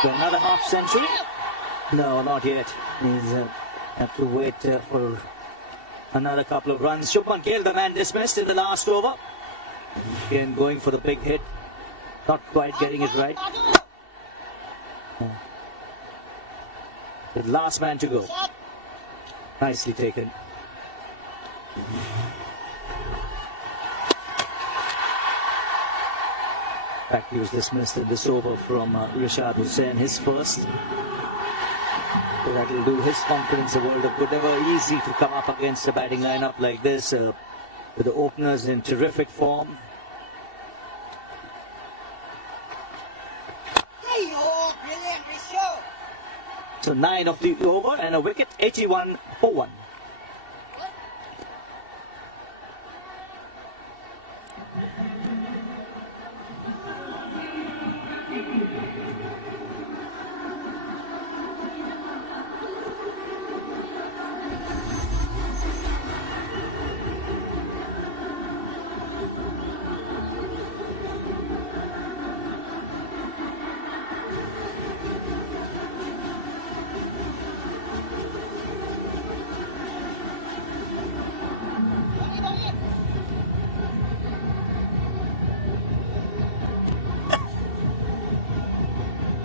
For another half century? No, not yet. He's have to wait for another couple of runs. Shubman Gill, the man dismissed in the last over. Again, going for the big hit. Not quite getting it right. The last man to go. Nicely taken. In fact, he was dismissed in this over from Rashad Hussain, his first. So that will do his confidence a world of good. Never easy to come up against a batting lineup like this with the openers in terrific form. So 9 of the over and a wicket, 81 for 1.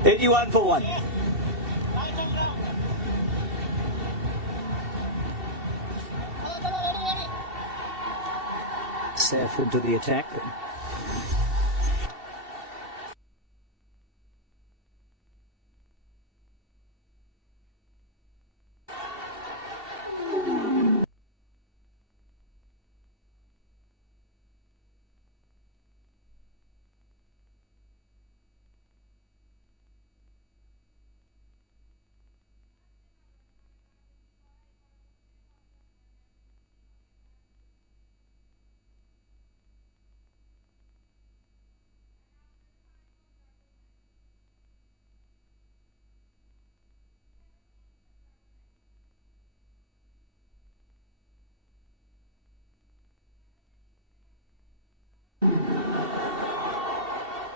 $81 for 1. Safe into the attack.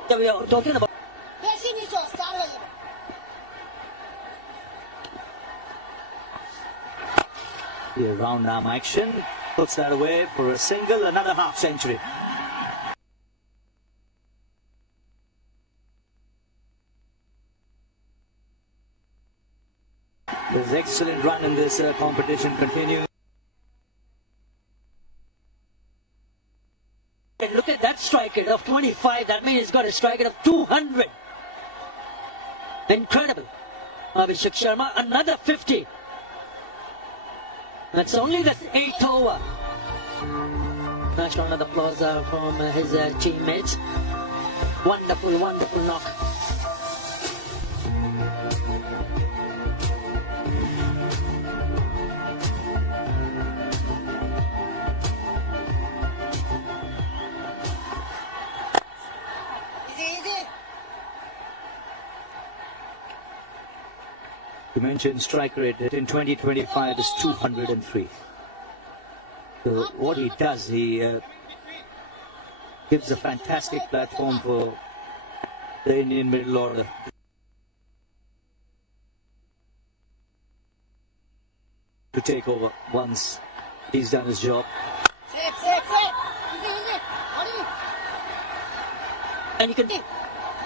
We are talking about the round arm action, puts that away for a single, another half century. There's excellent run in this competition continuing. And look at that strike rate of 25. That means he's got a strike rate of 200. Incredible. Abhishek Sharma, another 50. That's only the 8th over. Nice round of applause from his teammates. Wonderful, wonderful knock. You mentioned strike rate in 2025 is 203. So what he does, he gives a fantastic platform for the Indian middle order. To take over once he's done his job. And you can,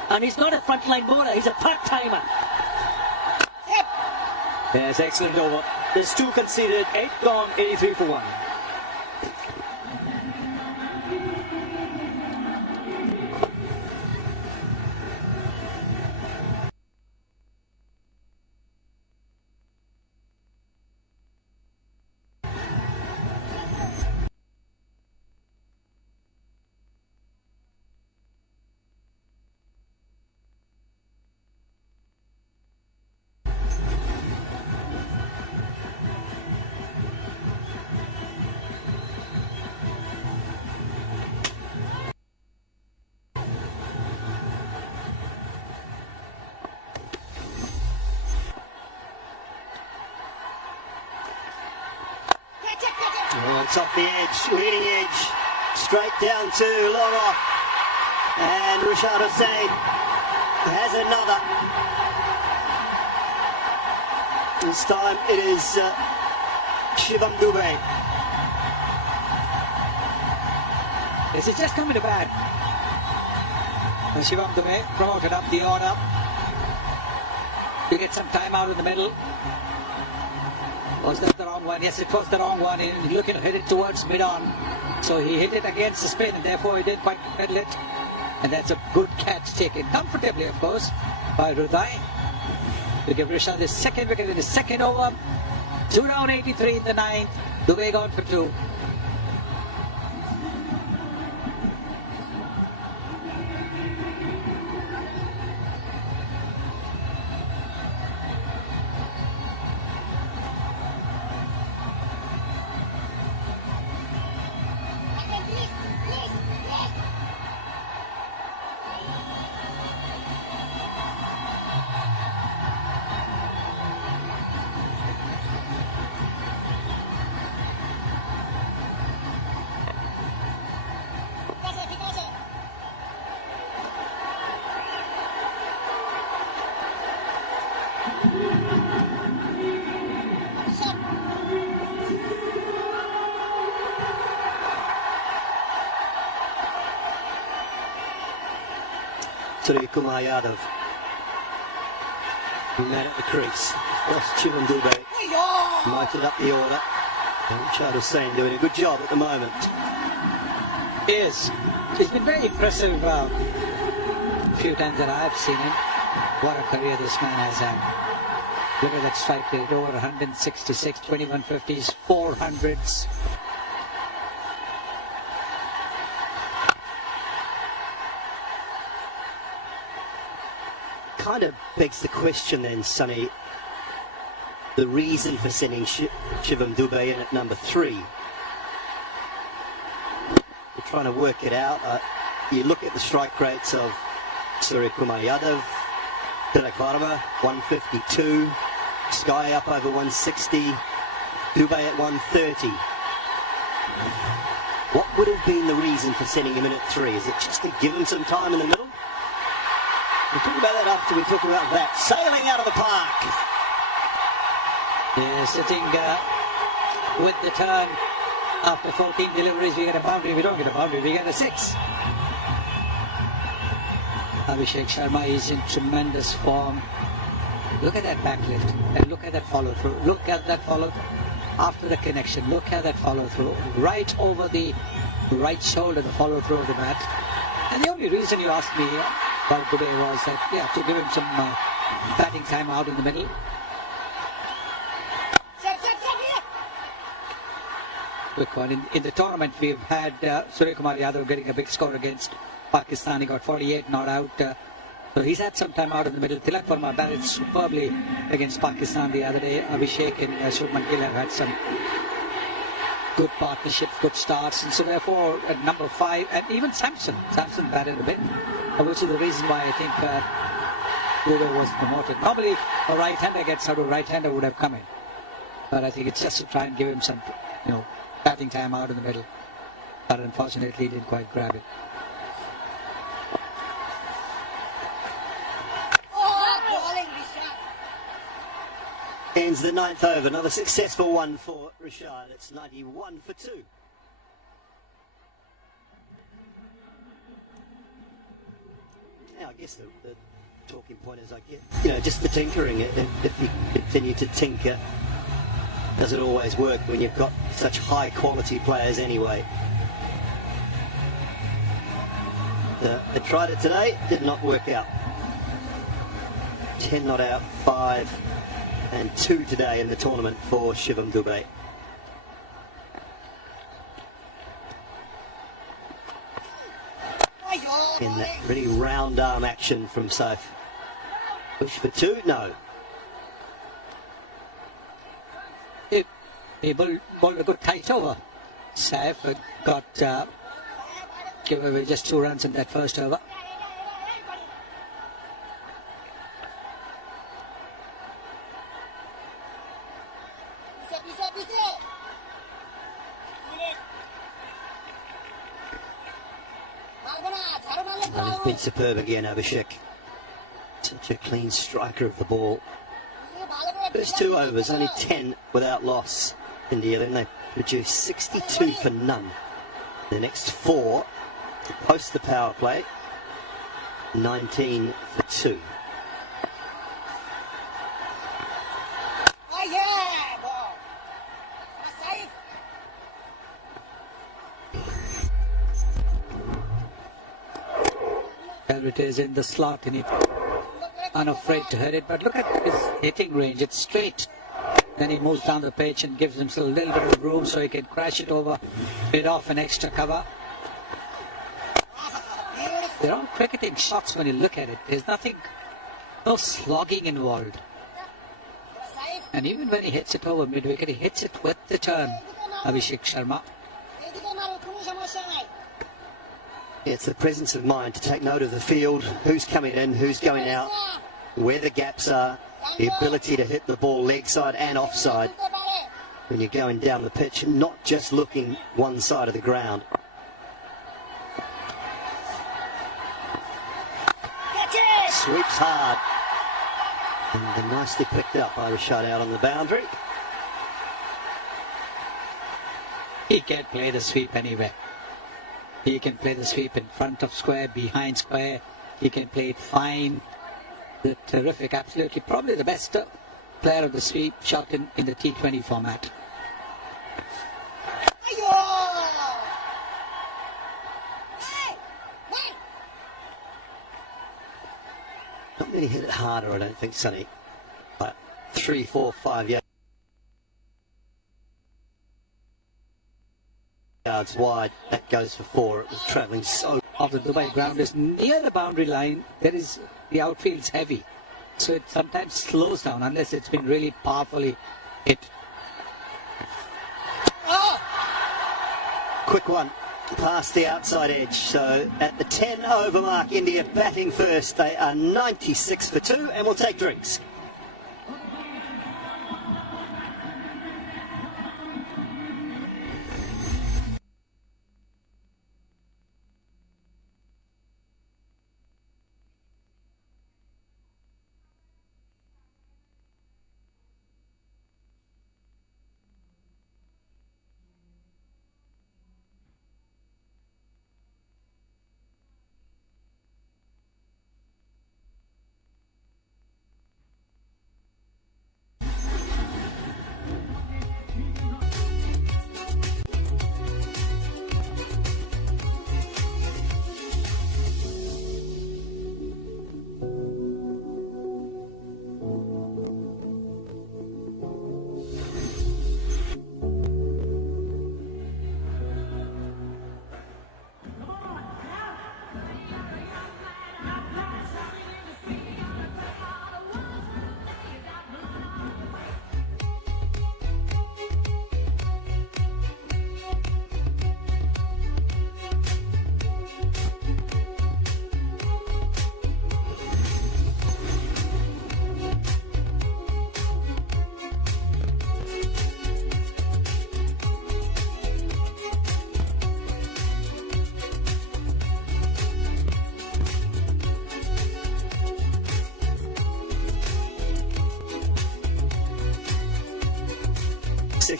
and he's not a frontline bowler, he's a part-timer. Yes, excellent over. There's 2 conceded, 8 gone, 83 for 1. Oh, it's off the edge, leading edge, straight down to long off. And Rashad Hussain has another. This time it is Shivam Dube. This is just coming to bat. And Shivam Dube promoted up the order. You get some time out in the middle. Was that the wrong one? Yes, it was the wrong one. He looking to hit it towards mid-on. So he hit it against the spin and therefore he didn't quite pedal it. And that's a good catch taken comfortably, of course, by Hriday. To give Rishabh the second wicket in the second over. 2 down 83 in the ninth. Dube gone for 2. Suryakumar Yadav. Man at the crease. That's Shivam Dube. Might it up the order. Rashad Hussain doing a good job at the moment. Yes, he's been very impressive a few times that I've seen him. What a career this man has had. Look at that strike rate, over 166, 21 50s, 400s. Kind of begs the question then, Sonny, the reason for sending Shivam Dube in at number 3. You're trying to work it out. You look at the strike rates of Suryakumar Yadav, Tilak Varma, 152, Sky up over 160, Dube at 130. What would have been the reason for sending him in at 3? Is it just to give him some time in the middle? We'll talk about that after we talk about that. Sailing out of the park. Yeah, sitting with the turn. After 14 deliveries, we get a boundary. We don't get a boundary, we get a 6. Abhishek Sharma is in tremendous form. Look at that backlift and look at that follow through. Look at that follow after the connection. Look at that follow through. Right over the right shoulder, the follow through of the bat. And the only reason you asked me about Dube was that, yeah, to give him some batting time out in the middle. Quick one. In the tournament, we've had Suryakumar Yadav getting a big score against Pakistan. He got 48 not out. So he's had some time out in the middle. Tilak Varma batted superbly against Pakistan the other day. Abhishek and Shubman Gill have had some good partnerships, good starts. And so therefore, at number 5, and even Samson batted a bit, which is the reason why I think Dube was promoted. Normally, a right-hander gets out, a right-hander would have come in. But I think it's just to try and give him some, batting time out in the middle. But unfortunately, he didn't quite grab it. Ends the 9th over. Another successful one for Rashad. It's 91 for 2. Now, I guess the talking point is, just the tinkering. If you continue to tinker, does it always work when you've got such high quality players anyway? They tried it today, did not work out. 10 not out, 5 and 2 today in the tournament for Shivam Dube. In that really round arm action from Saif. Push for 2? No. He bowled a good tight over. Saif got give away just 2 runs in that first over. And he's been superb again, Abhishek. Such a clean striker of the ball. First 2 overs, only 10 without loss. India, then they produced 62 for none. The next 4 post the power play, 19 for 2. It is in the slot and he's unafraid to hit it, but look at his hitting range, it's straight. Then he moves down the pitch and gives himself a little bit of room so he can crash it over, bit off an extra cover. They're all cricketing shots when you look at it. There's nothing, no slogging involved. And even when he hits it over mid-wicket, he hits it with the turn, Abhishek Sharma. It's the presence of mind to take note of the field, who's coming in, who's going out, where the gaps are, the ability to hit the ball leg side and offside when you're going down the pitch, not just looking one side of the ground. Sweeps hard. And nicely picked up by Rashad out on the boundary. He can play the sweep anywhere. He can play the sweep in front of square, behind square. He can play it fine. The terrific, absolutely, probably the best player of the sweep shot in the T20 format. Not many hit it harder, I don't think, Sonny. But 3, 4, 5 yards wide, that goes for 4. It was travelling so. Of the Dubai ground is near the boundary line. There is the outfield's heavy, so it sometimes slows down unless it's been really powerfully hit. Quick one past the outside edge. So at the 10 over mark, India batting first. They are 96 for 2 and will take drinks.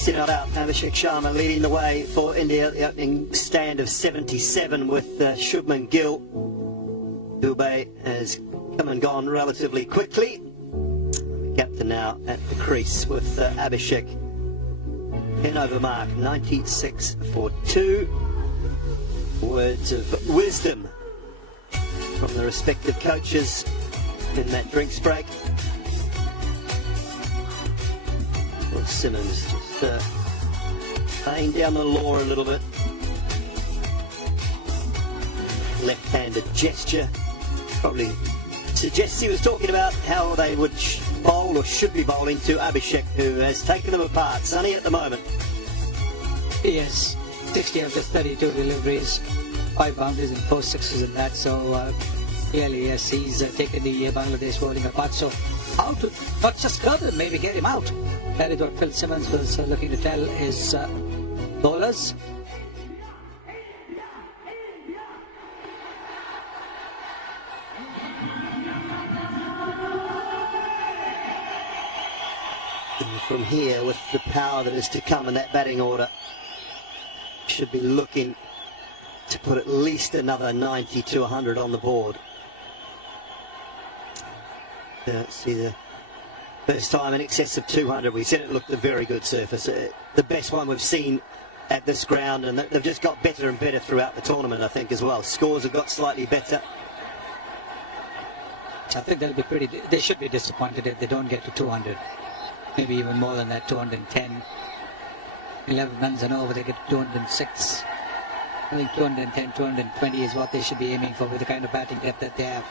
Not out. Abhishek Sharma leading the way for India. The opening stand of 77 with Shubman Gill. Dubey has come and gone relatively quickly. Captain now at the crease with Abhishek. 10 over mark, 96 for 2. Words of wisdom from the respective coaches in that drinks break. Well, Simmons just laying down the law a little bit. Left-handed gesture. Probably suggests he was talking about how they would bowl or should be bowling to Abhishek, who has taken them apart. Sunny at the moment. Yes, 60 after 32 deliveries, 5 boundaries and 4 sixes in that. So clearly, yes, he's taken the Bangladesh bowling apart. So how to not just curb him, maybe get him out. That is what Phil Simmons was looking to tell his bowlers. from here with the power that is to come in that batting order. Should be looking to put at least another 90 to 100 on the board. See the first time in excess of 200. We said it looked a very good surface. The best one we've seen at this ground, and they've just got better and better throughout the tournament, I think, as well. Scores have got slightly better. I think they should be disappointed if they don't get to 200. Maybe even more than that, 210. 11 runs and over, they get 206. I think 210, 220 is what they should be aiming for with the kind of batting depth that they have.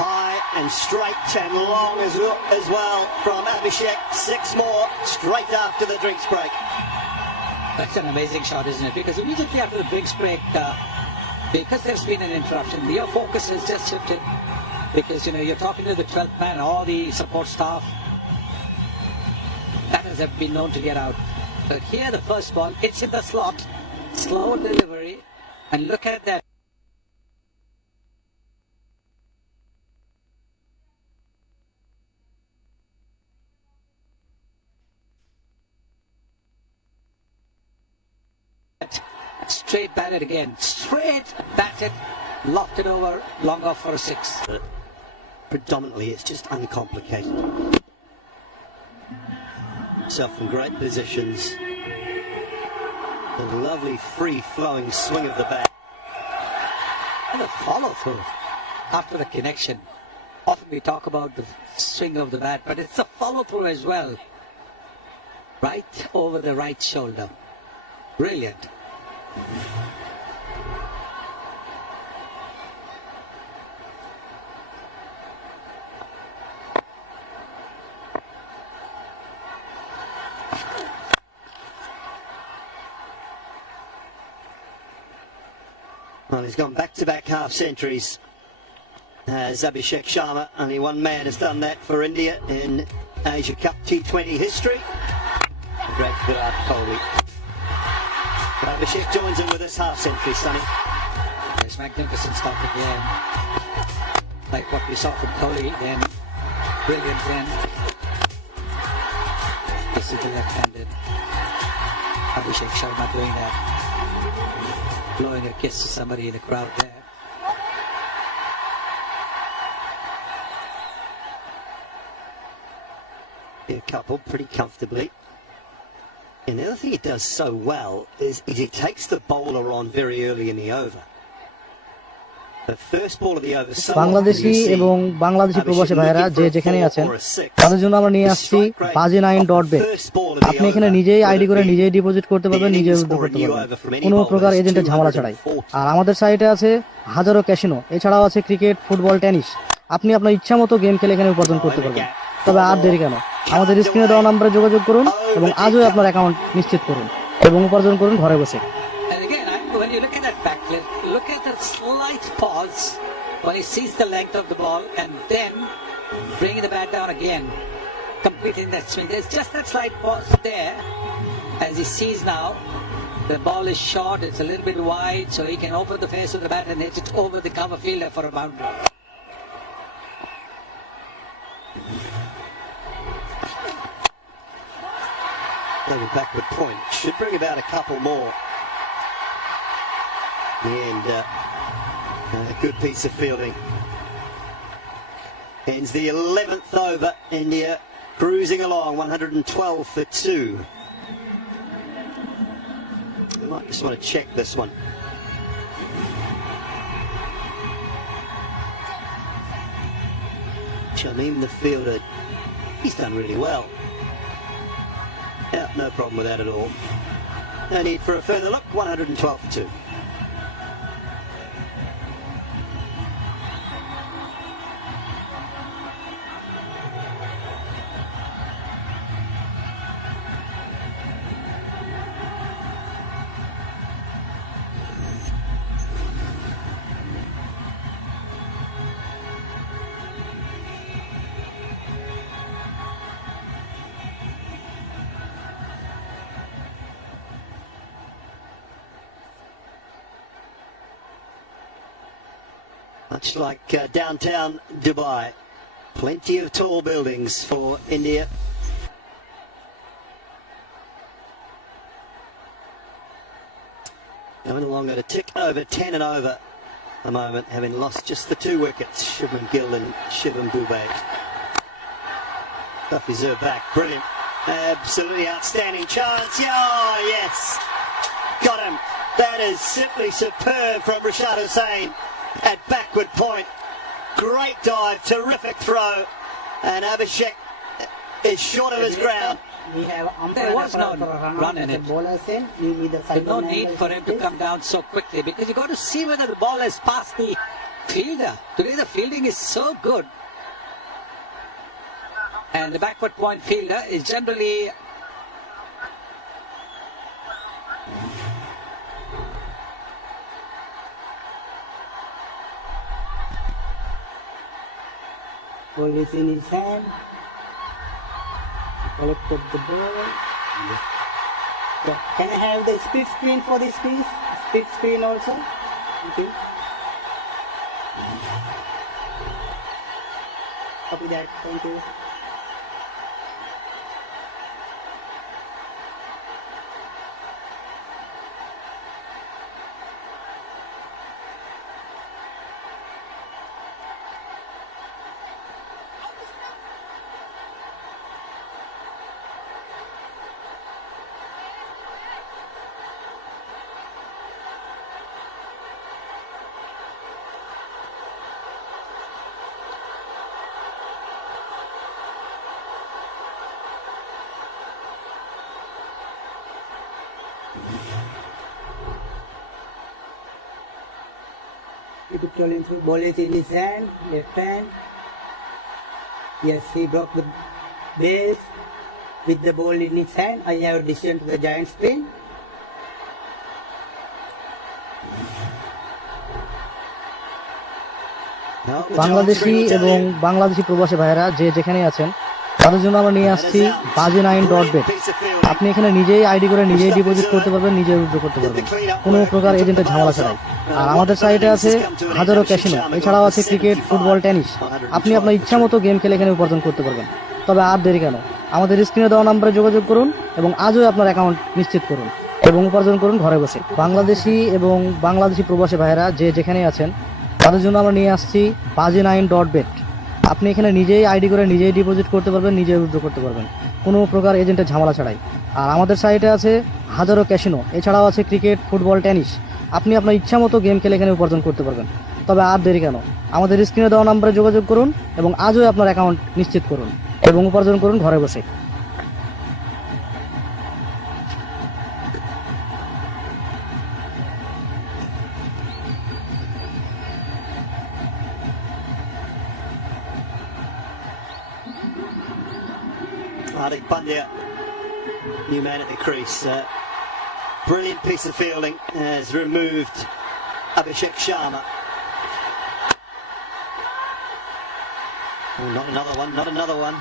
High and straight and long as well from Abhishek. 6 more straight after the drinks break. That's an amazing shot, isn't it? Because immediately after the drinks break, because there's been an interruption, your focus has just shifted. Because, you're talking to the 12th man, all the support staff. Batters have been known to get out. But here, the first ball, it's in the slot. Slow delivery. And look at that. Straight batted again. Straight batted. Locked it over. Long off for a 6. Predominantly, it's just uncomplicated. Self in great positions. A lovely free-flowing swing of the bat. And the follow-through after the connection. Often we talk about the swing of the bat, but it's the follow-through as well. Right over the right shoulder. Brilliant. Well, he's gone back-to-back half-centuries. Abhishek Sharma, only one man has done that for India in Asia Cup T20 history. Great Virat Kohli. Abhishek joins in with this half-century, Sonny. It's magnificent stuff again. Like what we saw from Kohli then. Brilliant then. This is the left-handed Abhishek Sharma doing that. Blowing a kiss to somebody in the crowd there. A couple pretty comfortably. And the other thing he does so well is he takes the bowler on very early in the over. The first ball of the over. Bangladeshi এবং বাংলাদেশি প্রবাসী ভাইরা যে যেখানে আছেন তাদের জন্য আমরা নিয়ে আসছি Bazi9.bet। আপনি এখানে নিজেই আইডি করে নিজেই ডিপোজিট করতে পারবেন, নিজেই উইথড্র করতে পারবেন কোনো প্রকার এজেন্টের ঝামেলা ছাড়াই। আর আমাদের সাইটে আছে হাজারো ক্যাসিনো, এছাড়াও আছে ক্রিকেট, ফুটবল, টেনিস। আপনি আপনার ইচ্ছা মতো গেম খেলে এখানে উপার্জন করতে পারবেন। তবে আর দেরি কেন, আমাদের স্ক্রিনে দেওয়া নম্বরে যোগাযোগ করুন এবং আজই আপনার অ্যাকাউন্ট নিশ্চিত করুন এবং উপার্জন করুন ঘরে বসে। When you look at that backlift, look at that slight pause when he sees the length of the ball and then bringing the bat down again, completing that swing. There's just that slight pause there as he sees now the ball is short, it's a little bit wide, so he can open the face of the bat and hit it over the cover fielder for a boundary. Over backward point. Should bring about a couple more. And a good piece of fielding. Ends the 11th over. India cruising along, 112 for 2. I might just want to check this one. Shamim, the fielder, he's done really well. Yeah, no problem with that at all. No need for a further look, 112 for 2. Much like downtown Dubai, Plenty of tall buildings for India. Going along at a tick over 10 and over at the moment, having lost just the 2 wickets, Shubman Gill and Shivam Dubey. Duffy Zur back, brilliant. Absolutely outstanding chance. Oh, yes. Got him. That is simply superb from Rashad Hussain at backward point. Great dive, terrific throw. And Abhishek is short of his ground. There was no run in it. There's no need for him to come down so quickly because you got to see whether the ball has passed the fielder. Today the fielding is so good. And the backward point fielder is generally ball is in his hand. Collected the ball. Can I have the split screen for this piece? Split screen also. Okay. Copy that. Thank you. Ball is in his hand, left hand. Yes, he broke the base with the ball in his hand. I have decision to the giant spin. Bangladeshi এবং বাংলাদেশি প্রবাসী ভাইয়েরা যে যেখানে আছেন তাদের জন্য আমরা নিয়ে আসছি Baji9.bet। আপনি এখানে নিজেই আইডি করে নিজেই ডিপোজিট করতে পারবেন, নিজেই উইথড্র করতে পারবেন, কোনো প্রকার এজেন্টের ঝামেলা ছাড়াই। আর আমাদের সাইটে আছে হাজারো ক্যাসিনো, এছাড়াও আছে ক্রিকেট, ফুটবল, টেনিস। আপনি আপনার ইচ্ছা মতো গেম খেলে এখানে উপার্জন করতে পারবেন। তবে আর দেরি কেন, আমাদের স্ক্রিনে দেওয়া নম্বরে যোগাযোগ করুন এবং আজই আপনার অ্যাকাউন্ট নিশ্চিত করুন এবং উপার্জন করুন ঘরে বসে। বাংলাদেশি এবং বাংলাদেশি প্রবাসী ভাইয়েরা যে যেখানে আছেন তাদের জন্য আমরা নিয়ে আসছি Baji9.bet। আপনি এখানে নিজেই আইডি করে নিজেই ডিপোজিট করতে পারবেন, নিজেই উইথড্র করতে পারবেন, কোনো প্রকার এজেন্টের ঝামেলা ছাড়াই। আর আমাদের সাইটে আছে হাজারো ক্যাসিনো, এছাড়াও আছে ক্রিকেট, ফুটবল, টেনিস। আপনি আপনার ইচ্ছা মতো গেম খেলে এখানে উপার্জন করতে পারবেন। তবে আর দেরি কেন, আমাদের স্ক্রিনে দেওয়া নম্বরে যোগাযোগ করুন এবং আজই আপনার অ্যাকাউন্ট নিশ্চিত করুন এবং উপার্জন করুন ঘরে বসে। Hardik Pandya, new man at the crease. Brilliant piece of fielding has removed Abhishek Sharma. Oh, not another one, not another one.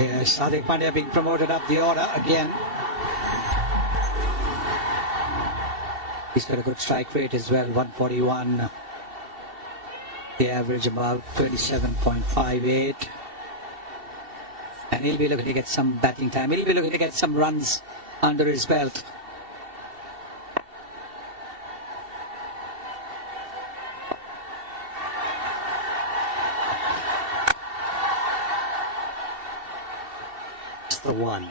Yes, Hardik Pandya being promoted up the order again. He's got a good strike rate as well, 141. The average about 27.58. And he'll be looking to get some batting time. He'll be looking to get some runs under his belt. It's the one.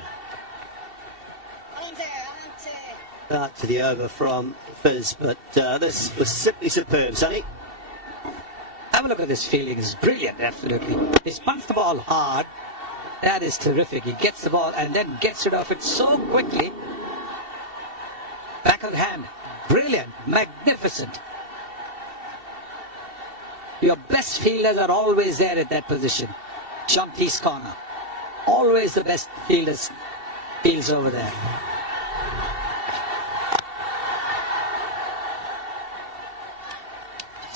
Start to the over from Fizz, but this was simply superb, Sonny. Have a look at this fielding. It's brilliant, absolutely. He spunts the ball hard. That is terrific. He gets the ball and then gets rid of it so quickly. Back of the hand. Brilliant. Magnificent. Your best fielders are always there at that position. Shanti's corner. Always the best fielders fields over there.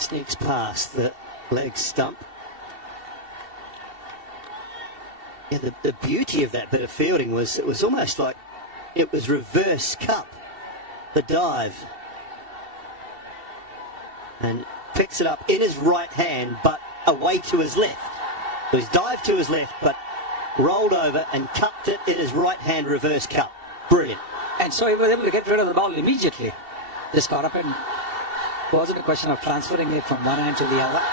Sneaks past the leg stump. Yeah, the beauty of that bit of fielding was it was almost like it was reverse cup, the dive. and picks it up in his right hand, but away to his left. So he's dived to his left, but rolled over and cupped it in his right hand reverse cup. Brilliant. And so he was able to get rid of the ball immediately. Just caught up, and it wasn't a question of transferring it from one hand to the other.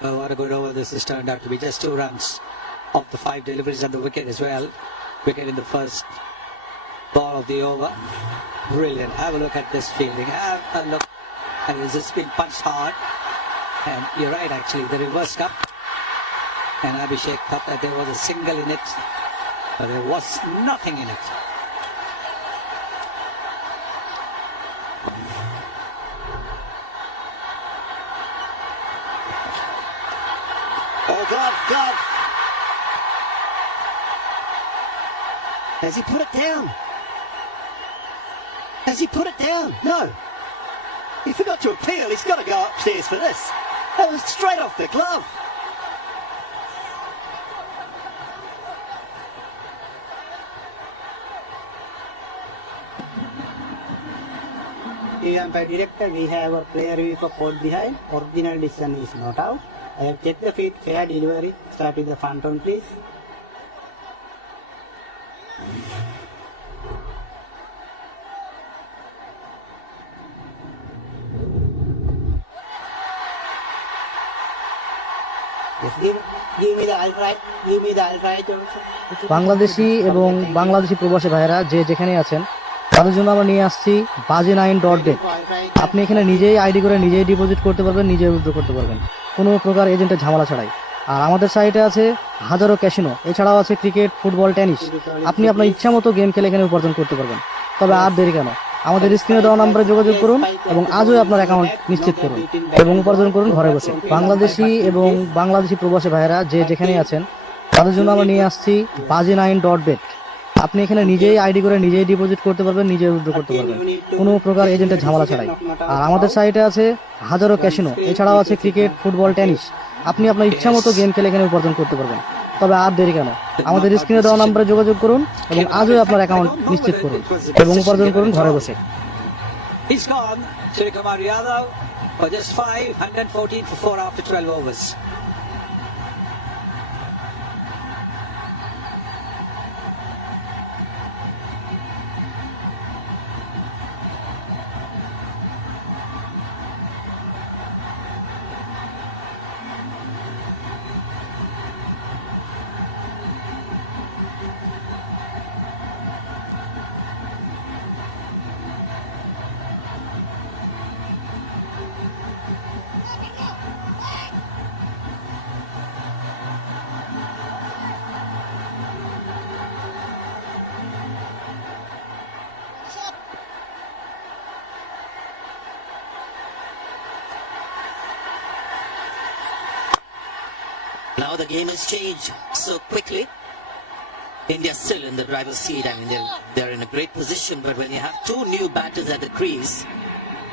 Oh, what a good over this has turned out to be. Just 2 runs off the 5 deliveries on the wicket as well. Wicket in the first ball of the over. Brilliant. Have a look at this fielding. Have a look. And it's just been punched hard. And you're right, actually. The reverse cup. And Abhishek thought that there was a single in it. But there was nothing in it. Oh, God, God. Has he put it down? Has he put it down? No. He forgot to appeal. He's got to go upstairs for this. That was straight off the glove. By director, we have a player with a port behind. Original decision is not out. I have checked the feet, fair delivery. Start with the front on, please. Yes, give me the outright. Give me the outright also. Bangladeshi এবং বাংলাদেশি প্রবাসী ভাইয়েরা যে যেখানে আছেন তাদের জন্য আমরা নিয়ে আসছি Baji9.bet। আপনি এখানে নিজেই আইডি করে নিজেই ডিপোজিট করতে পারবেন, নিজেই উইথড্র করতে পারবেন, কোনো প্রকার এজেন্টের ঝামেলা ছাড়াই। আর আমাদের সাইটে আছে হাজারো ক্যাসিনো, এছাড়াও আছে ক্রিকেট, ফুটবল, টেনিস। আপনি আপনার ইচ্ছা মতো গেম খেলে এখানে উপার্জন করতে পারবেন। তবে আর দেরি কেন, আমাদের স্ক্রিনে দেওয়া নম্বরে যোগাযোগ করুন এবং আজই আপনার অ্যাকাউন্ট নিশ্চিত করুন এবং উপার্জন করুন ঘরে বসে। বাংলাদেশি এবং বাংলাদেশি প্রবাসী ভাইয়েরা যে যেখানে আছেন তাদের জন্য আমরা নিয়ে আসছি Baji9.bet। আপনি এখানে নিজেই আইডি করে নিজেই ডিপোজিট করতে পারবেন, নিজেই উইথড্র করতে পারবেন, কোনো প্রকার এজেন্টের ঝামেলা ছাড়াই। আর আমাদের সাইটে আছে হাজারো ক্যাসিনো, এছাড়াও আছে ক্রিকেট, ফুটবল, টেনিস। আপনি আপনার ইচ্ছা মতো গেম খেলে এখানে উপার্জন করতে পারবেন। তবে আর দেরি কেন, আমাদের স্ক্রিনে দেওয়া নম্বরে যোগাযোগ করুন এবং আজই আপনার অ্যাকাউন্ট নিশ্চিত করুন এবং উপার্জন করুন ঘরে বসে। He's gone. Suryakumar Yadav for just 5, 114 for 4 after 12 overs. Now the game has changed so quickly. India's still in the driver's seat. I mean, they're in a great position, but when you have 2 new batters at the crease,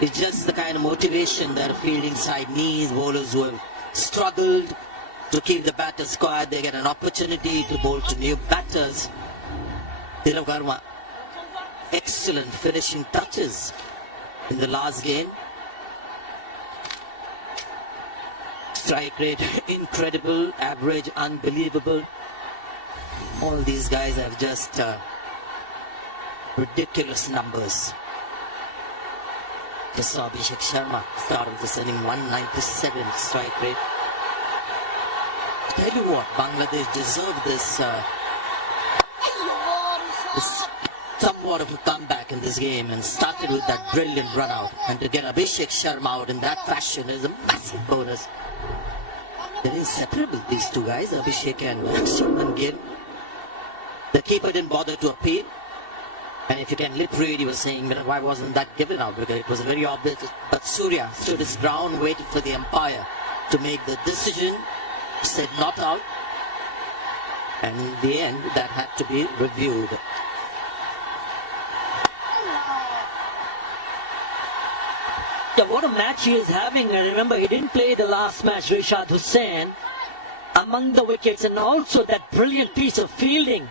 it's just the kind of motivation that a fielding side needs. Bowlers who have struggled to keep the batters quiet, they get an opportunity to bowl to new batters. Tilak Varma, excellent finishing touches in the last game. Strike rate incredible, average unbelievable. All these guys have just ridiculous numbers. Just saw Abhishek Sharma start of this inning, 197 strike rate. Tell you what, Bangladesh deserved this somewhat of a comeback in this game and started with that brilliant run out. And to get Abhishek Sharma out in that fashion is a massive bonus. They're inseparable, these 2 guys, Abhishek and Shubman Gill. The keeper didn't bother to appeal. And if you can lip read, he was saying, why wasn't that given out? Because it was very obvious. But Surya stood his ground, waited for the umpire to make the decision, said not out. And in the end, that had to be reviewed. Yeah, what a match he is having. I remember he didn't play the last match, Rishad Hussain, among the wickets, and also that brilliant piece of fielding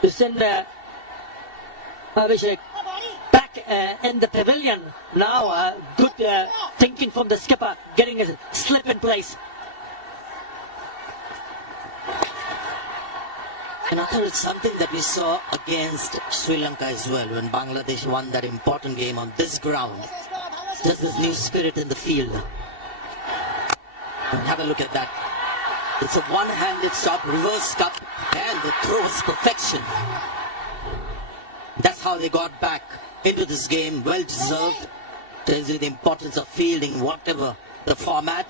to send Abhishek back in the pavilion. Now, good thinking from the skipper, getting a slip in place. And I thought it's something that we saw against Sri Lanka as well when Bangladesh won that important game on this ground. Just this new spirit in the field. And have a look at that. It's a one-handed shot, reverse cut, and the throw is perfection. That's how they got back into this game. Well deserved. Tells you the importance of fielding, whatever the format.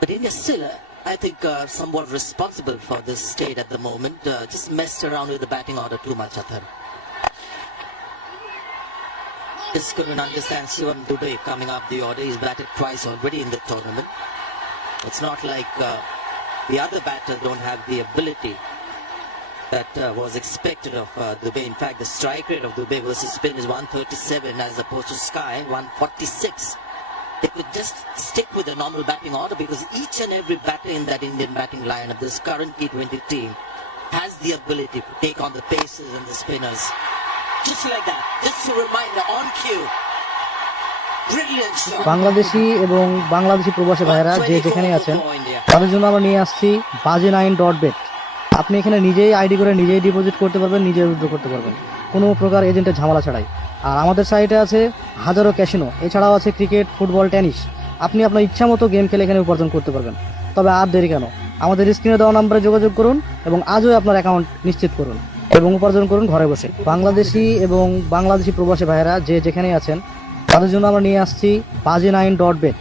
But India still, I think, somewhat responsible for this state at the moment. Just messed around with the batting order too much, I thought. Just couldn't understand Shivam Dubey coming up the order. He's batted twice already in the tournament. It's not like the other batters don't have the ability that was expected of Dubey. In fact, the strike rate of Dubey versus spin is 137 as opposed to Sky 146. They could just stick with the normal batting order because each and every batter in that Indian batting lineup, this current T20 team, has the ability to take on the paces and the spinners. Just like that. Just a reminder on cue. Brilliant shot. Bangladeshi এবং বাংলাদেশি প্রবাসী ভাইয়েরা যে যেখানে আছেন তাদের জন্য আমরা নিয়ে আসছি baji9.bet। আপনি এখানে নিজেই আইডি করে নিজেই ডিপোজিট করতে পারবেন, নিজেই উইথড্র করতে পারবেন কোনো প্রকার এজেন্টের ঝামেলা ছাড়াই। আর আমাদের সাইটে আছে হাজারো ক্যাসিনো, এছাড়াও আছে ক্রিকেট, ফুটবল, টেনিস। আপনি আপনার ইচ্ছা মতো গেম খেলে এখানে উপার্জন করতে পারবেন। তবে আর দেরি কেন, আমাদের স্ক্রিনে দেওয়া নম্বরে যোগাযোগ করুন এবং আজই আপনার অ্যাকাউন্ট নিশ্চিত করুন এবং উপার্জন করুন ঘরে বসে। বাংলাদেশি এবং বাংলাদেশি প্রবাসী ভাইয়েরা যে যেখানে আছেন তাদের জন্য আমরা নিয়ে আসছি baji9.bet।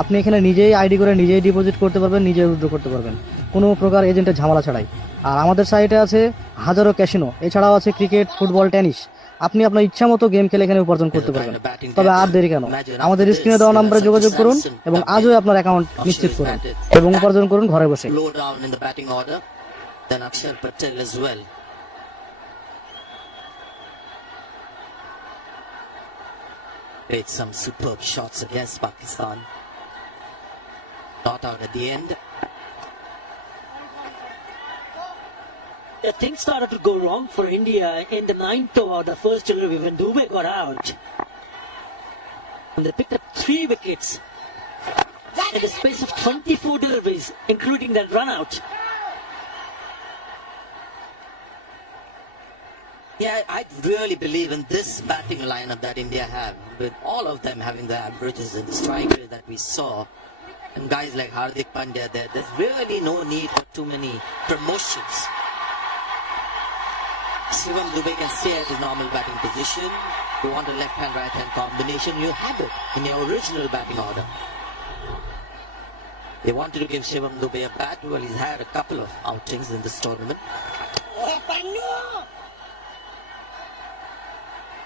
আপনি এখানে নিজেই আইডি করে নিজেই ডিপোজিট করতে পারবেন, নিজেই উইথড্র করতে পারবেন কোনো প্রকার এজেন্টের ঝামেলা ছাড়াই। আর আমাদের সাইটে আছে হাজারো ক্যাসিনো, এছাড়াও আছে ক্রিকেট, ফুটবল, টেনিস। আপনি আপনার ইচ্ছা মতো গেম খেলে এখানে উপার্জন করতে পারবেন। তবে আর দেরি কেন, আমাদের স্ক্রিনে দেওয়া নম্বরে যোগাযোগ করুন এবং আজই আপনার অ্যাকাউন্ট নিশ্চিত করুন এবং উপার্জন করুন ঘরে বসে। Low down in the batting order, then Akshar Patel as well. Played some superb shots against Pakistan. Not out at the end. Things started to go wrong for India in the ninth over, the first delivery when Dubey got out. And they picked up 3 wickets in the space of 24 deliveries, including that run out. Yeah, I really believe in this batting lineup that India have, with all of them having the averages and the strike rate that we saw, and guys like Hardik Pandya there. There's really no need for too many promotions. Shivam Dubey can stay at his normal batting position. You want a left-hand, right-hand combination, you have it in your original batting order. They wanted to give Shivam Dubey a bat. Well, he's had a couple of outings in this tournament.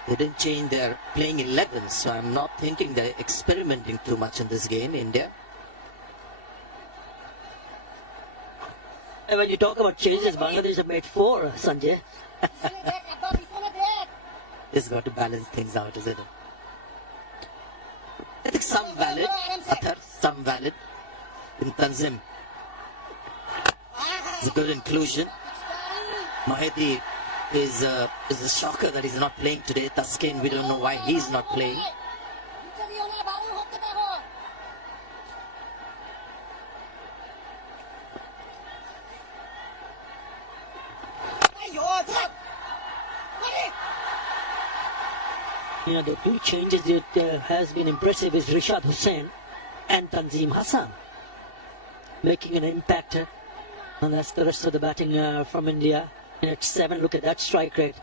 They didn't change their playing 11, so I'm not thinking they're experimenting too much in this game, India. And when you talk about changes, Bangladesh have made 4, Sanjay. Just got to balance things out, isn't it? I think some valid, Athar, some valid in Tanzim. It's a good inclusion. Mahedi is a shocker that he's not playing today. Taskin, we don't know why he's not playing. You know, the 2 changes that has been impressive is Rishad Hussain and Tanzim Hassan making an impact. And that's the rest of the batting from India. And at 7, look at that strike rate.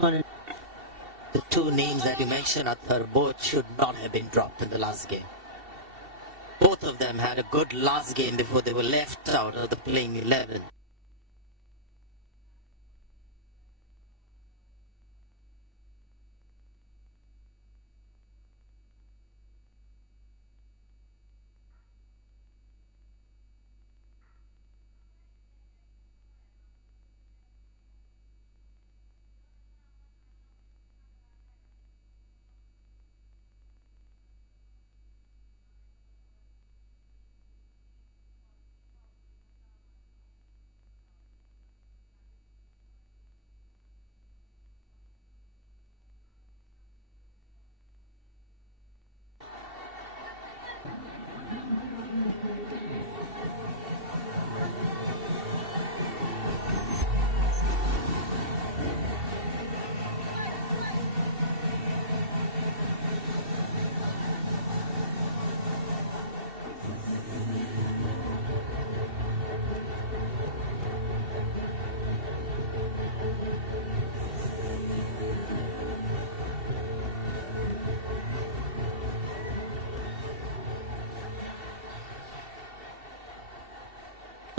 The 2 names that you mentioned, Athar, both should not have been dropped in the last game. Both of them had a good last game before they were left out of the playing 11.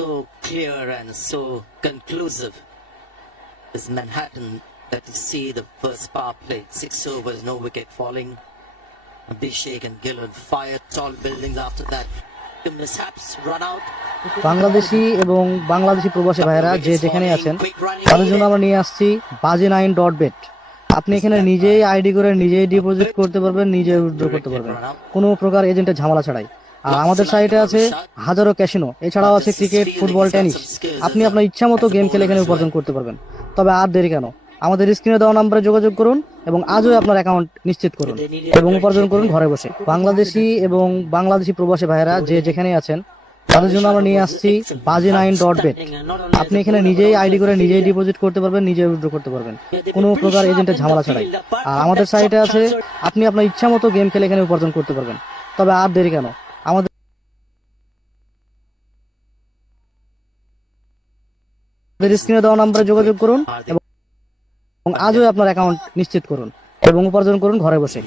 so clear and so conclusive is Manhattan that you see the first power play. 6 overs, no wicket falling. Abhishek and Gillard fired tall buildings after that. The mishaps run out. Bangladeshi এবং বাংলাদেশি প্রবাসী ভাইয়েরা যে যেখানে আছেন তাদের জন্য আমরা নিয়ে আসছি bazi9.bet। আপনি এখানে নিজেই আইডি করে নিজেই ডিপোজিট করতে পারবেন, নিজে উইথড্র করতে পারবেন কোনো প্রকার এজেন্টের ঝামেলা ছাড়াই। আর আমাদের সাইটে আছে হাজারো ক্যাসিনো, এছাড়াও আছে ক্রিকেট, ফুটবল, টেনিস। আপনি আপনার ইচ্ছা মতো গেম খেলে এখানে উপার্জন করতে পারবেন। তবে আর দেরি কেন, আমাদের স্ক্রিনে দেওয়া নম্বরে যোগাযোগ করুন এবং আজই আপনার অ্যাকাউন্ট নিশ্চিত করুন এবং উপার্জন করুন ঘরে বসে। বাংলাদেশি এবং বাংলাদেশি প্রবাসী ভাইয়েরা যে যেখানে আছেন তাদের জন্য আমরা নিয়ে আসছি bazi9.bet। আপনি এখানে নিজেই আইডি করে নিজেই ডিপোজিট করতে পারবেন, নিজে উইথড্র করতে পারবেন কোনো প্রকার এজেন্টের ঝামেলা ছাড়াই। আর আমাদের সাইটে আছে আপনি আপনার ইচ্ছা মতো গেম খেলে এখানে উপার্জন করতে পারবেন। তবে আর দেরি কেন, আমাদের স্ক্রিনে দেওয়া নম্বরে যোগাযোগ করুন এবং আজই আপনার অ্যাকাউন্ট নিশ্চিত করুন এবং উপার্জন করুন ঘরে বসে।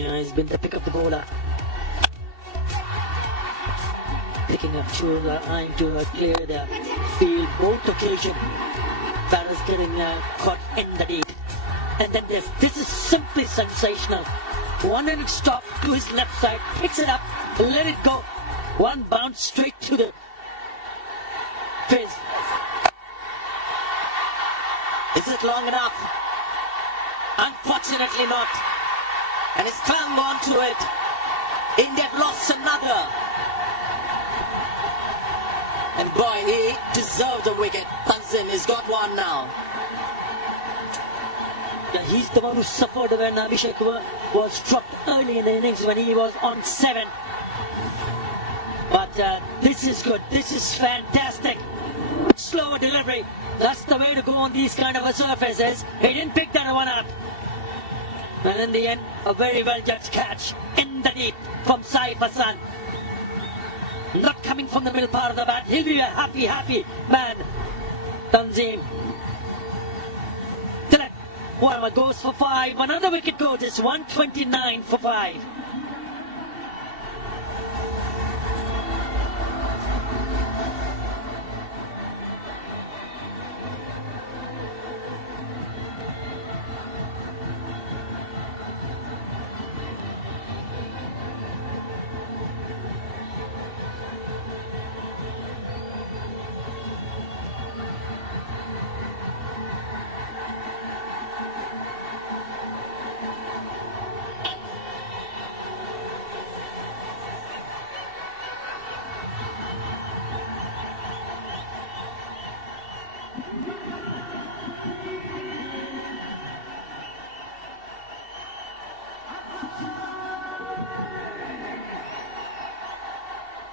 Yeah, he's been the pick up the bowler. Picking up Chula, trying to clear the field both occasion. Barras getting caught in the deep. And then this is simply sensational. 100 stop to his left side, picks it up, let it go. One bounce straight to the face. Is it long enough? Unfortunately not. And he's clung on to it. India lost another. And boy, he deserved a wicket. Tanzim has got one now. Yeah, he's the one who suffered when Abhishek was dropped early in the innings when he was on 7. But this is good. This is fantastic. Slower delivery. That's the way to go on these kind of surfaces. He didn't pick that one up. And in the end, a very well judged catch in the deep from Saif Hassan. Not coming from the middle part of the bat. He'll be a happy man. Tanzim. Tilak. Warma goes for 5. Another wicket goes. It's 129 for 5.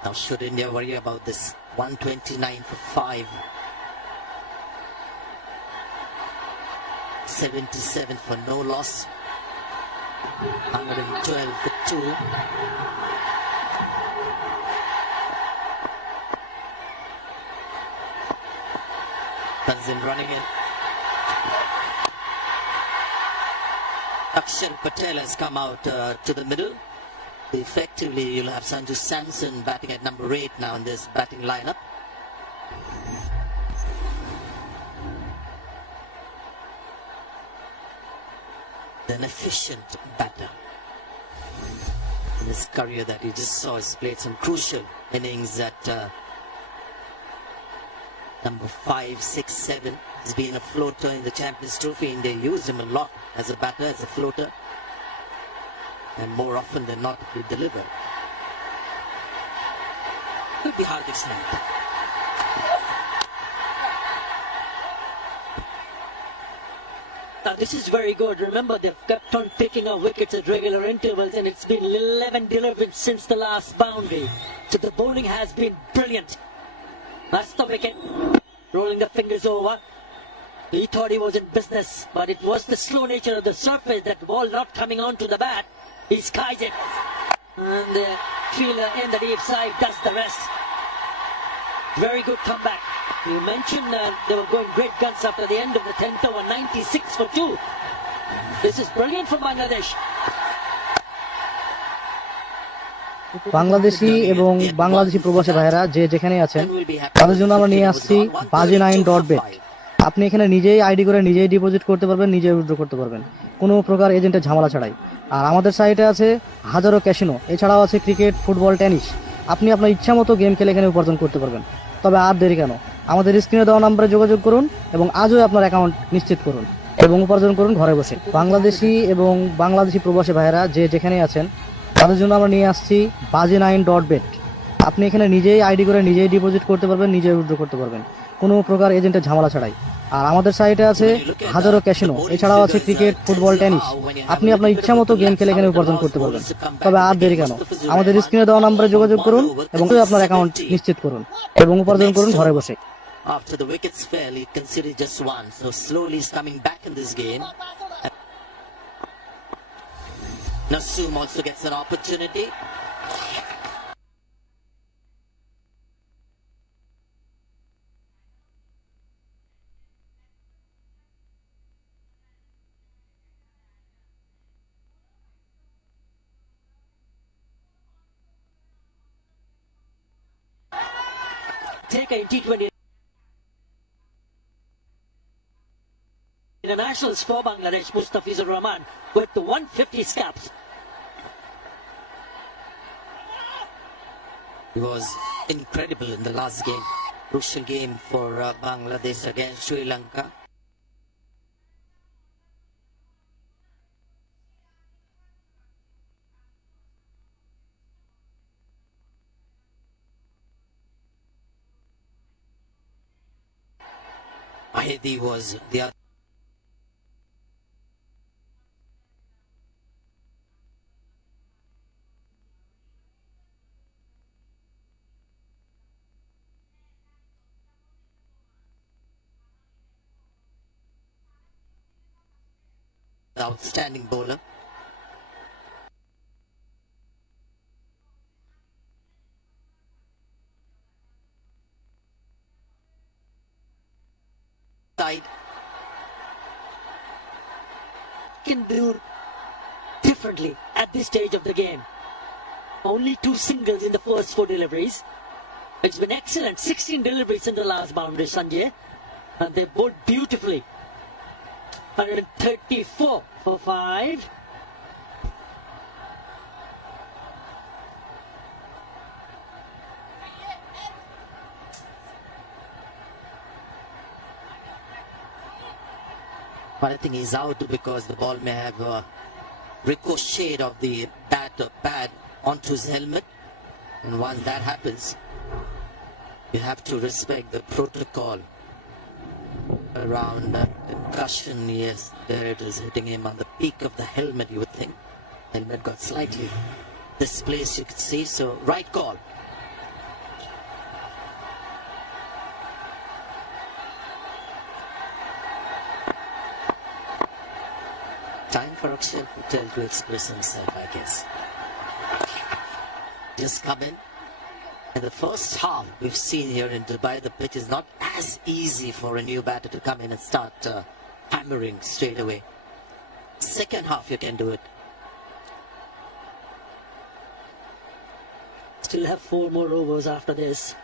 Now should India worry about this? 129 for 5. 77 for no loss. 112 for 2. Tanzim running in. Akshar Patel has come out to the middle. Effectively, you'll have Sanju Samson batting at number 8 now in this batting lineup. An efficient batter. In his career that you just saw, he's played some crucial innings at number 5, 6, 7. He's been a floater in the Champions Trophy and they used him a lot as a batter, as a floater. And more often than not, he delivered. Could be Hardik Snap. Now this is very good. Remember, they've kept on picking up wickets at regular intervals and it's been 11 delivered since the last boundary. So the bowling has been brilliant. That's the wicket. Rolling the fingers over. He thought he was in business, but it was the slow nature of the surface, that ball not coming onto the bat. He skies it. And the fielder in the deep side does the rest. Very good comeback. You mentioned they were going great guns after the end of the 10th over, 96 for 2. This is brilliant for Bangladesh. Bangladeshi এবং বাংলাদেশি প্রবাসী ভাইয়েরা যে যেখানে আছেন তাদের জন্য আমরা নিয়ে আসছি Baji9.bet। আপনি এখানে নিজেই আইডি করে নিজেই ডিপোজিট করতে পারবেন, নিজেই উইথড্র করতে পারবেন, কোনো প্রকার এজেন্টের ঝামেলা ছাড়াই। আর আমাদের সাইটে আছে হাজারো ক্যাসিনো, এছাড়াও আছে ক্রিকেট, ফুটবল, টেনিস। আপনি আপনার ইচ্ছা মতো গেম খেলে এখানে উপার্জন করতে পারবেন। তবে আর দেরি কেন, আমাদের স্ক্রিনে দেওয়া নম্বরে যোগাযোগ করুন এবং আজই আপনার অ্যাকাউন্ট নিশ্চিত করুন এবং উপার্জন করুন ঘরে বসে। বাংলাদেশি এবং বাংলাদেশি প্রবাসী ভাইয়েরা যে যেখানে আছেন তাদের জন্য আমরা নিয়ে আসছি Baji9.bet। আপনি এখানে নিজেই আইডি করে নিজেই ডিপোজিট করতে পারবেন, নিজেই উইথড্র করতে পারবেন, কোনো প্রকার এজেন্টের ঝামেলা ছাড়াই। আর আমাদের সাইটে আছে হাজারো ক্যাসিনো, এছাড়াও আছে ক্রিকেট, ফুটবল, টেনিস। আপনি আপনার ইচ্ছা মতো গেম খেলে এখানে উপার্জন করতে পারবেন। তবে আর দেরি কেন, আমাদের স্ক্রিনে দেওয়া নম্বরে যোগাযোগ করুন এবং আপনার অ্যাকাউন্ট নিশ্চিত করুন এবং উপার্জন করুন ঘরে বসে। After the wickets fell, he conceded just one. So slowly he's coming back in this game. Nasum also gets an opportunity. Take a T20 internationals for Bangladesh, Mustafizur Rahman with the 150 caps. He was incredible in the last game. Crucial game for Bangladesh against Sri Lanka. Mahedi was the other. Outstanding bowler. Side. Can do differently at this stage of the game. Only 2 singles in the first 4 deliveries. It's been excellent. 16 deliveries in the last boundary, Sanjay. And they bowled beautifully. 134 for 5. But I think he's out because the ball may have ricocheted of the bat or pad onto his helmet. And once that happens, you have to respect the protocol around concussion. Yes, there it is, hitting him on the peak of the helmet, you would think. Helmet got slightly displaced, you could see. So, right call. Time for Akshay Patel to express himself, I guess. Just come in. In the first half, we've seen here in Dubai, the pitch is not as easy for a new batter to come in and start hammering straight away. Second half, you can do it. Still have 4 more overs after this.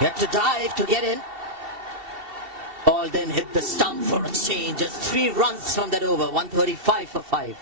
You have to dive to get in. Ball then hit the stump for a change. Just 3 runs from that over. 135 for 5.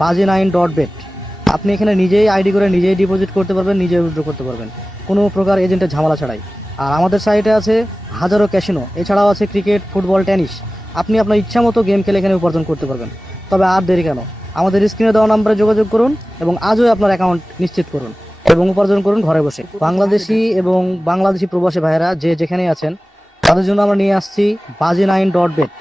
Baji9.bet। আপনি এখানে নিজেই ID করে নিজেই deposit করতে পারবেন, নিজেই withdraw করতে পারবেন, কোনো প্রকার এজেন্টের ঝামেলা ছাড়াই। আর আমাদের সাইটে আছে হাজারো ক্যাসিনো, এছাড়াও আছে ক্রিকেট, ফুটবল, টেনিস। আপনি আপনার ইচ্ছা মতো গেম খেলে এখানে উপার্জন করতে পারবেন। তবে আর দেরি কেন, আমাদের স্ক্রিনে দেওয়া নম্বরে যোগাযোগ করুন এবং আজই আপনার অ্যাকাউন্ট নিশ্চিত করুন এবং উপার্জন করুন ঘরে বসে। বাংলাদেশি এবং বাংলাদেশি প্রবাসী ভাইয়েরা যে যেখানে আছেন তাদের জন্য আমরা নিয়ে আসছি Bazi9.bet।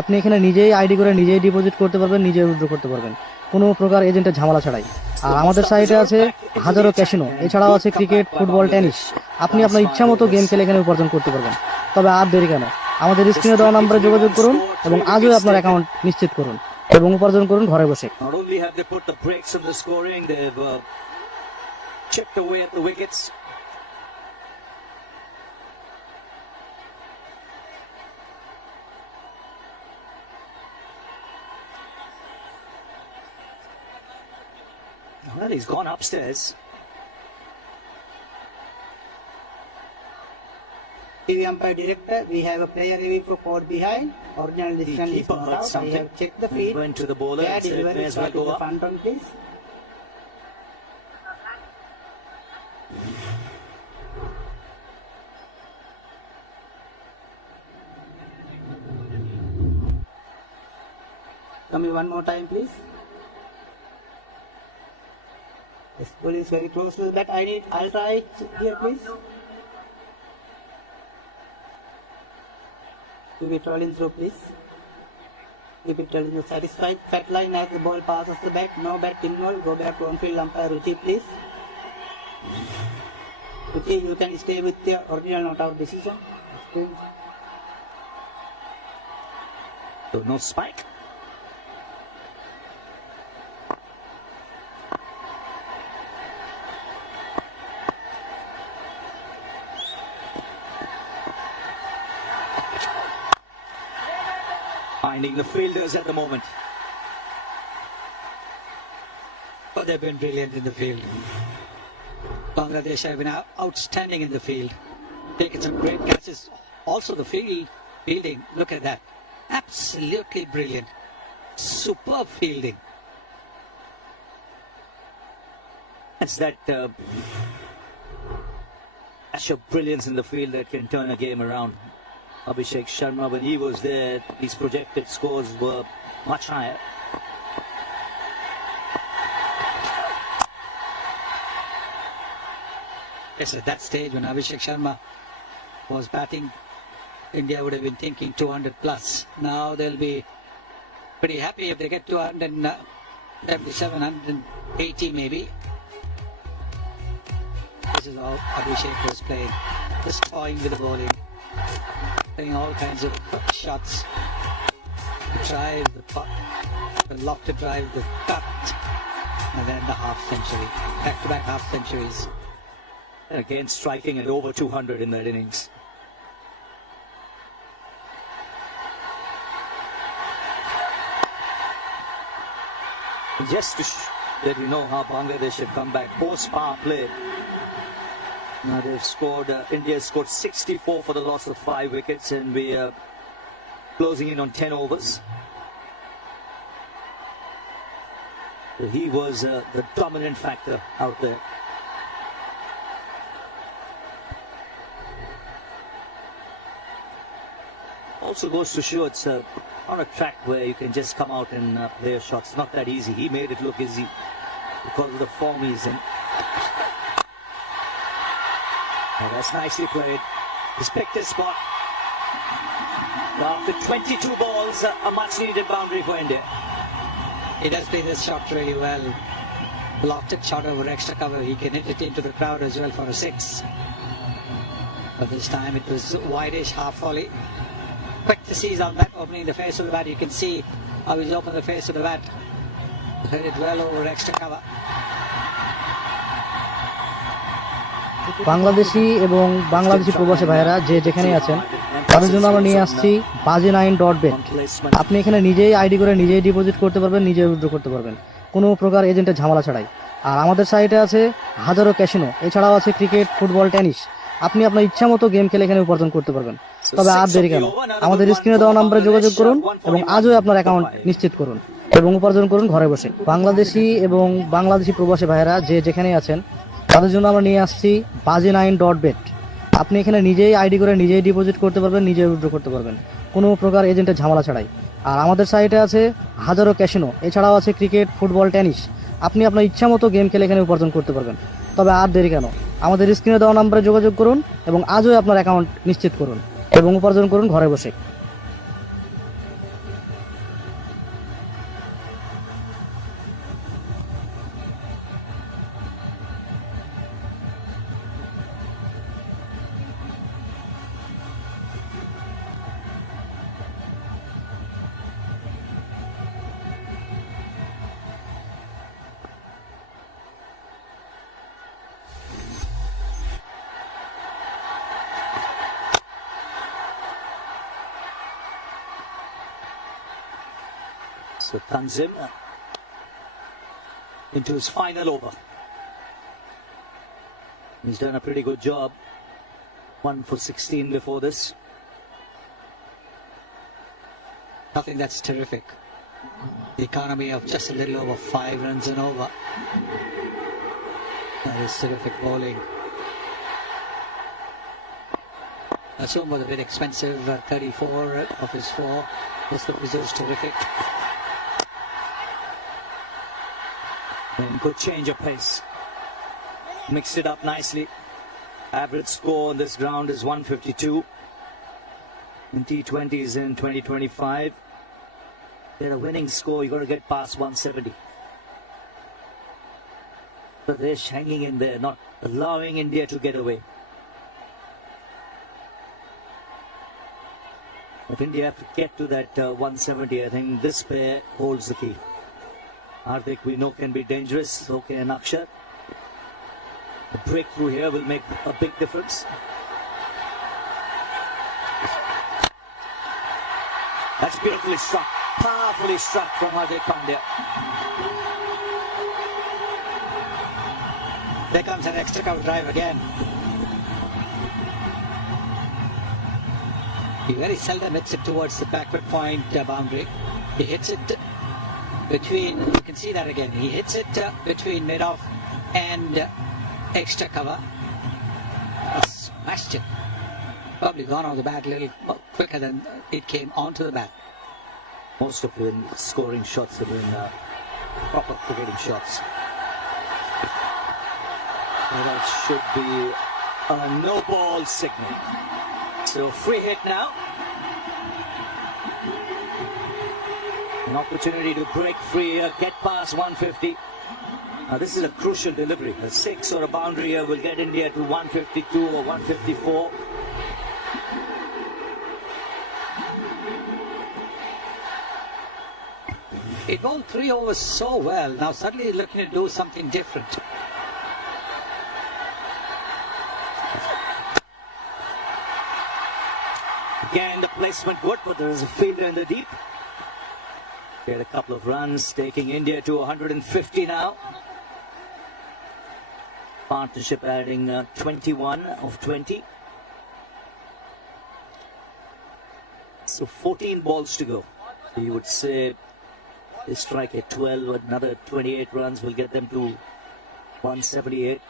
আপনি এখানে নিজেই আইডি করে নিজেই ডিপোজিট করতে পারবেন, নিজেই উইথড্র করতে পারবেন, কোনো প্রকার এজেন্টের ঝামেলা ছাড়াই। আর আমাদের সাইটে আছে হাজারো ক্যাসিনো, এছাড়াও আছে ক্রিকেট, ফুটবল, টেনিস। আপনি আপনার ইচ্ছা মতো গেম খেলে এখানে উপার্জন করতে পারবেন। তবে আর দেরি কেন, আমাদের স্ক্রিনে দেওয়া নম্বরে যোগাযোগ করুন এবং আজই আপনার অ্যাকাউন্ট নিশ্চিত করুন এবং উপার্জন করুন ঘরে বসে। Not only have they put the brakes on the scoring, they've chipped away at the wickets. Well, he's gone upstairs. TV umpire director, we have a player review for caught behind. Original The decision is keeper not heard out. I something. have checked the He field. went to the bowler Bad and said, delivery, may as well start with go the up. front on, please. Come here one more time, please. This ball is very close to the bat. I'll try it here, please. Keep it rolling through, please. Keep it rolling through. Satisfied. Fat line as the ball passes the back. No bat involved. Go back to on-field umpire Ruchi, please. Ruchi, you can stay with the original not out decision. Stay. So no spike. Finding the fielders at the moment. But they've been brilliant in the field. Bangladesh have been outstanding in the field, taking some great catches. Also the fielding, look at that. Absolutely brilliant. Superb fielding. It's that dash of brilliance in the field that can turn a game around. Abhishek Sharma, when he was there, his projected scores were much higher. Yes, at that stage when Abhishek Sharma was batting, India would have been thinking 200 plus. Now they'll be pretty happy if they get 277, 180 maybe. This is how Abhishek was playing, just toying with the bowling, playing all kinds of shots, the drive, the putt, the lofted drive, the cut, and then the half century, back-to-back half centuries. And again, striking at over 200 in that innings. Just to let you know how Bangladesh have come back post power play. Now they've scored, India has scored 64 for the loss of 5 wickets, and we are closing in on 10 overs. So he was the dominant factor out there. Also goes to show it's not a track where you can just come out and play a shot. It's not that easy. He made it look easy because of the form he's in. Oh, that's nicely played. He's picked his spot. After 22 balls, a much needed boundary for India. He does play this shot really well. Lofted shot over extra cover. He can hit it into the crowd as well for a 6. But this time it was wide-ish half volley. Quick to seize on that, opening the face of the bat. You can see how he's opened the face of the bat. Hit it well over extra cover. Bangladeshi এবং বাংলাদেশি প্রবাসী ভাইয়েরা যে যেখানে আছেন তাদের জন্য আমরা নিয়ে আসছি Bazi9.bet। আপনি এখানে নিজেই আইডি করে নিজেই ডিপোজিট করতে পারবেন, নিজেই উইথড্র করতে পারবেন, কোনো প্রকার এজেন্টের ঝামেলা ছাড়াই। আর আমাদের সাইটে আছে হাজারো ক্যাসিনো, এছাড়াও আছে ক্রিকেট, ফুটবল, টেনিস। আপনি আপনার ইচ্ছা মতো গেম খেলে এখানে উপার্জন করতে পারবেন। তবে আর দেরি কেন, আমাদের স্ক্রিনে দেওয়া নম্বরে যোগাযোগ করুন এবং আজই আপনার অ্যাকাউন্ট নিশ্চিত করুন এবং উপার্জন করুন ঘরে বসে। বাংলাদেশি এবং বাংলাদেশি প্রবাসী ভাইয়েরা যে যেখানে আছেন তাদের জন্য আমরা নিয়ে আসছি Bazi9.bet। আপনি এখানে নিজেই আইডি করে নিজেই ডিপোজিট করতে পারবেন, নিজেই উইথড্র করতে পারবেন, কোনো প্রকার এজেন্টের ঝামেলা ছাড়াই। আর আমাদের সাইটে আছে হাজারো ক্যাসিনো, এছাড়াও আছে ক্রিকেট, ফুটবল, টেনিস। আপনি আপনার ইচ্ছা মতো গেম খেলে এখানে উপার্জন করতে পারবেন। তবে আর দেরি কেন, আমাদের স্ক্রিনে দেওয়া নম্বরে যোগাযোগ করুন এবং আজই আপনার অ্যাকাউন্ট নিশ্চিত করুন এবং উপার্জন করুন ঘরে বসে। So Tanzim into his final over. He's done a pretty good job. 1 for 16 before this. I think that's terrific. The economy of just a little over 5 runs and over. That is terrific bowling. That's was a bit expensive, 34 of his 4. This was terrific. And good change of pace. Mixed it up nicely. Average score on this ground is 152. In T20s in 2025, get a winning score, you got to get past 170. But they're hanging in there, not allowing India to get away. If India have to get to that 170, I think this pair holds the key. Hardik, we know, can be dangerous. Okay, and Akshar. The breakthrough here will make a big difference. That's beautifully struck, powerfully struck from Hardik Pandya. There comes an extra cover drive again. He very seldom hits it towards the backward point boundary. He hits it between, you can see that again, he hits it between mid-off and extra cover. Smashed it. Probably gone on the bat a little quicker than it came onto the bat. Most of the scoring shots have been proper cricketing shots. And that should be a no ball signal. So free hit now. An opportunity to break free here, get past 150. Now this is a crucial delivery. A 6 or a boundary here will get India to 152 or 154. It bowled 3 overs so well. Now suddenly he's looking to do something different. Again, the placement good, but there is a fielder in the deep. Get a couple of runs, taking India to 150 now. Partnership adding 21 of 20. So 14 balls to go. You would say they strike at 12, another 28 runs will get them to 178.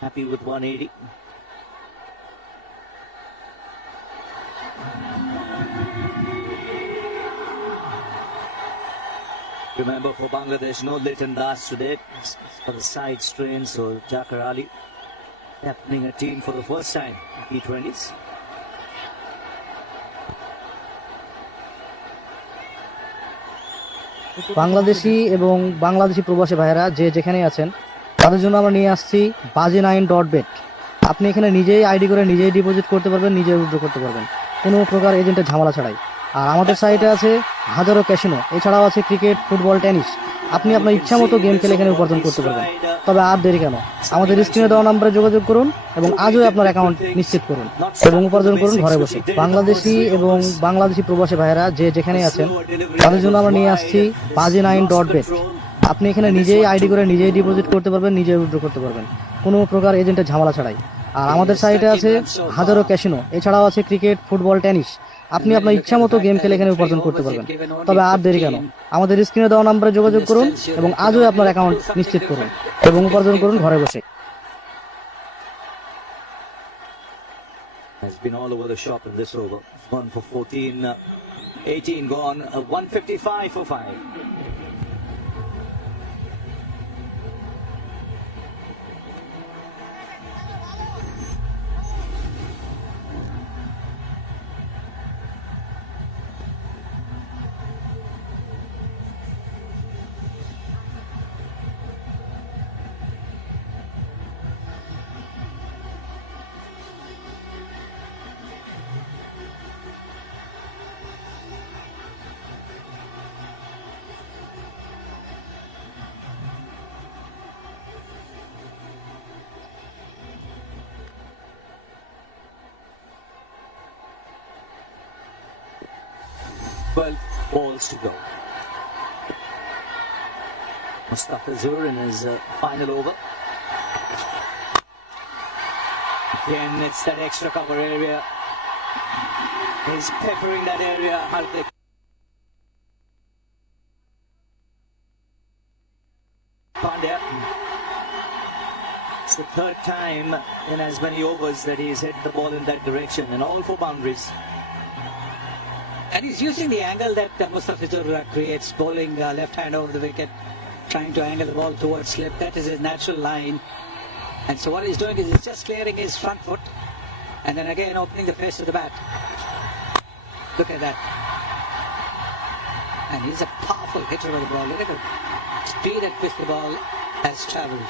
Happy with 180. Remember, for Bangladesh, no Leighton Das today for the side strain, so Jakar Ali captaining a team for the first time in T20s. Bangladeshi এবং বাংলাদেশি প্রবাসী ভাইয়েরা যে যেখানে আছেন তাদের জন্য আমরা নিয়ে আসছি bazi9.bet। আপনি এখানে নিজেই আইডি করে নিজেই ডিপোজিট করতে পারবেন, নিজেই উইথড্র করতে পারবেন কোনো প্রকার এজেন্টের ঝামেলা ছাড়াই। আর আমাদের সাইটে আছে হাজারো ক্যাসিনো, এছাড়াও আছে ক্রিকেট, ফুটবল, টেনিস। আপনি আপনার ইচ্ছা মতো গেম খেলে এখানে উপার্জন করতে পারবেন। তবে আর দেরি কেন, আমাদের স্ক্রিনে দেওয়া নম্বরে যোগাযোগ করুন এবং আজই আপনার অ্যাকাউন্ট নিশ্চিত করুন এবং উপার্জন করুন ঘরে বসে। বাংলাদেশি এবং বাংলাদেশি প্রবাসী ভাইয়েরা যে যেখানে আছেন তাদের জন্য আমরা নিয়ে আসছি bazi9.bet। আপনি এখানে নিজেই আইডি করে নিজেই ডিপোজিট করতে পারবেন, নিজেই উইথড্র করতে পারবেন কোনো প্রকার এজেন্টের ঝামেলা ছাড়াই। আর আমাদের সাইটে আছে হাজারো ক্যাসিনো, এছাড়াও আছে ক্রিকেট, ফুটবল, টেনিস। আপনি আপনার ইচ্ছা মতো গেম খেলে এখানে উপার্জন করতে পারবেন। তবে আর দেরি কেন, আমাদের স্ক্রিনে দেওয়া নম্বরে যোগাযোগ করুন এবং আজই আপনার অ্যাকাউন্ট নিশ্চিত করুন এবং উপার্জন করুন ঘরে বসে। Has been all over the shop in this over. 1 for 14, 18 gone, 155 for 5. 12 balls to go. Mustafizur in his final over. Again, it's that extra cover area. He's peppering that area. Hardik. Pandya. It's the third time in as many overs that he's hit the ball in that direction, and all 4 boundaries. And he's using the angle that Mustafizur creates, bowling left hand over the wicket, trying to angle the ball towards slip. That is his natural line. And so what he's doing is he's just clearing his front foot and then again opening the face of the bat. Look at that. And he's a powerful hitter of the ball. Look at the speed at which the ball has travelled.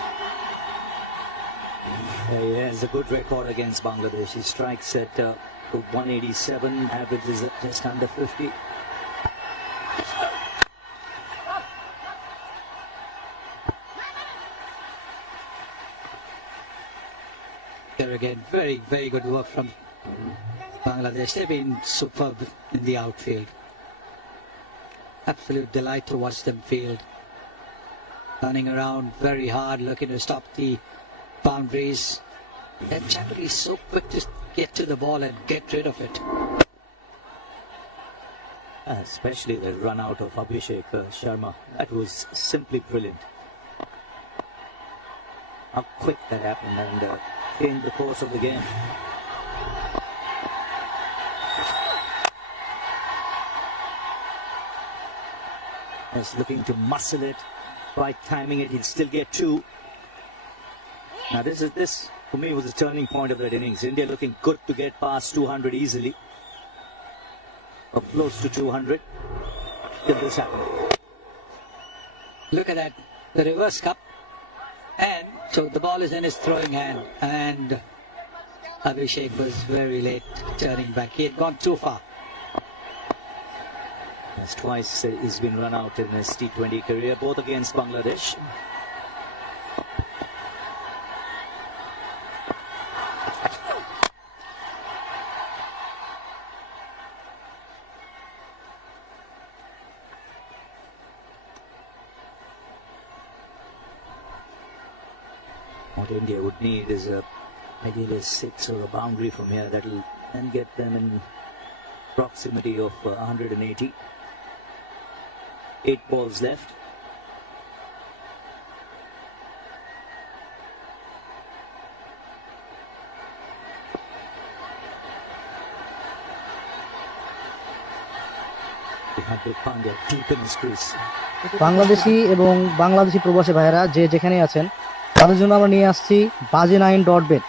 He has a good record against Bangladesh. He strikes at 187, averages at just under 50. There again, very, very good work from Bangladesh. They've been superb in the outfield. Absolute delight to watch them field. Running around very hard, looking to stop the boundaries. That Chapel is so quick to get to the ball and get rid of it. Especially the run out of Abhishek Sharma. That was simply brilliant. How quick that happened and changed the course of the game. He's looking to muscle it, right timing it, he'll still get 2. Now this for me was the turning point of that innings. India looking good to get past 200 easily, or close to 200. Till this happened. Look at that, the reverse cup. And so the ball is in his throwing hand, and Abhishek was very late turning back. He had gone too far. Yes, twice he's been run out in his T20 career, both against Bangladesh. What India would need is ideally a 6 or a boundary from here that will then get them in proximity of 180. 8 balls left. Hardik Pandya deep in his crease. Bangladeshi এবং বাংলাদেশি প্রবাসী ভাইয়েরা যে যেখানে আছেন তাদের জন্য আমরা নিয়ে আসছি bazi9.bet।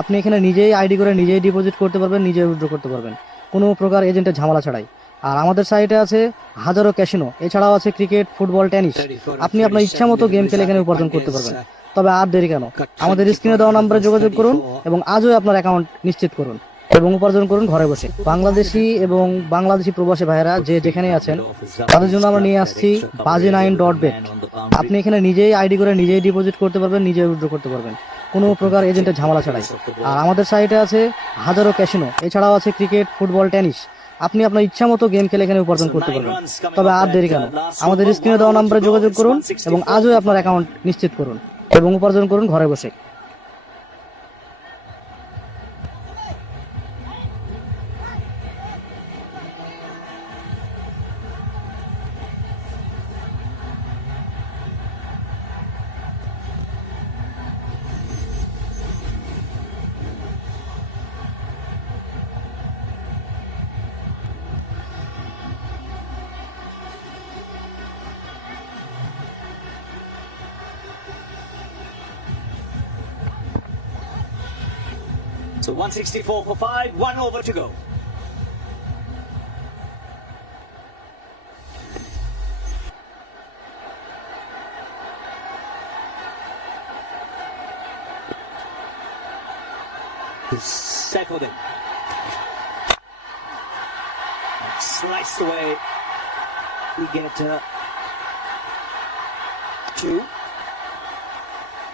আপনি এখানে নিজেই আইডি করে নিজেই ডিপোজিট করতে পারবেন, নিজেই উইথড্র করতে পারবেন কোনো প্রকার এজেন্টের ঝামেলা ছাড়াই। আর আমাদের সাইটে আছে হাজারো ক্যাসিনো, এছাড়াও আছে ক্রিকেট, ফুটবল, টেনিস। আপনি আপনার ইচ্ছা মতো গেম খেলে এখানে উপার্জন করতে পারবেন। তবে আর দেরি কেন, আমাদের স্ক্রিনে দেওয়া নম্বরে যোগাযোগ করুন এবং আজই আপনার অ্যাকাউন্ট নিশ্চিত করুন এবং উপার্জন করুন ঘরে বসে। বাংলাদেশি এবং বাংলাদেশি প্রবাসী ভাইয়েরা যে যেখানে আছেন তাদের জন্য আমরা নিয়ে আসছি bazi9.bet। আপনি এখানে নিজেই আইডি করে নিজেই ডিপোজিট করতে পারবেন, নিজেই উইথড্র করতে পারবেন কোনো প্রকার এজেন্টের ঝামেলা ছাড়াই। আর আমাদের সাইটে আছে হাজারো ক্যাসিনো, এছাড়াও আছে ক্রিকেট, ফুটবল, টেনিস। আপনি আপনার ইচ্ছা মতো গেম খেলে এখানে উপার্জন করতে পারবেন। তবে আর দেরি কেন, আমাদের স্ক্রিনে দেওয়া নম্বরে যোগাযোগ করুন এবং আজই আপনার অ্যাকাউন্ট নিশ্চিত করুন এবং উপার্জন করুন ঘরে বসে। So 164 for 5, 1 over to go. Settled in. Sliced away. We get 2.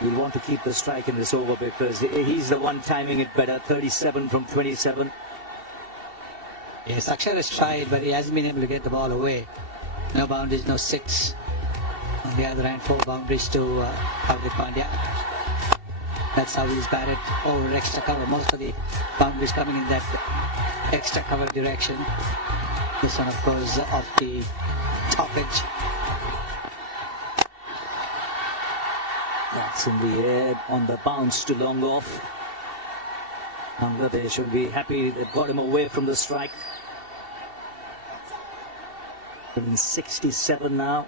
We'll want to keep the strike in this over because he's the one timing it better. 37 from 27. Yes, Akshar has tried, but he hasn't been able to get the ball away. No boundaries, no 6. On the other hand, 4 boundaries to Hardik Pandya. That's how he's batted over extra cover. Most of the boundaries coming in that extra cover direction. This one, of course, off the top edge. That's in the air on the bounce to long off. Bangladesh should be happy they got him away from the strike. 67 now.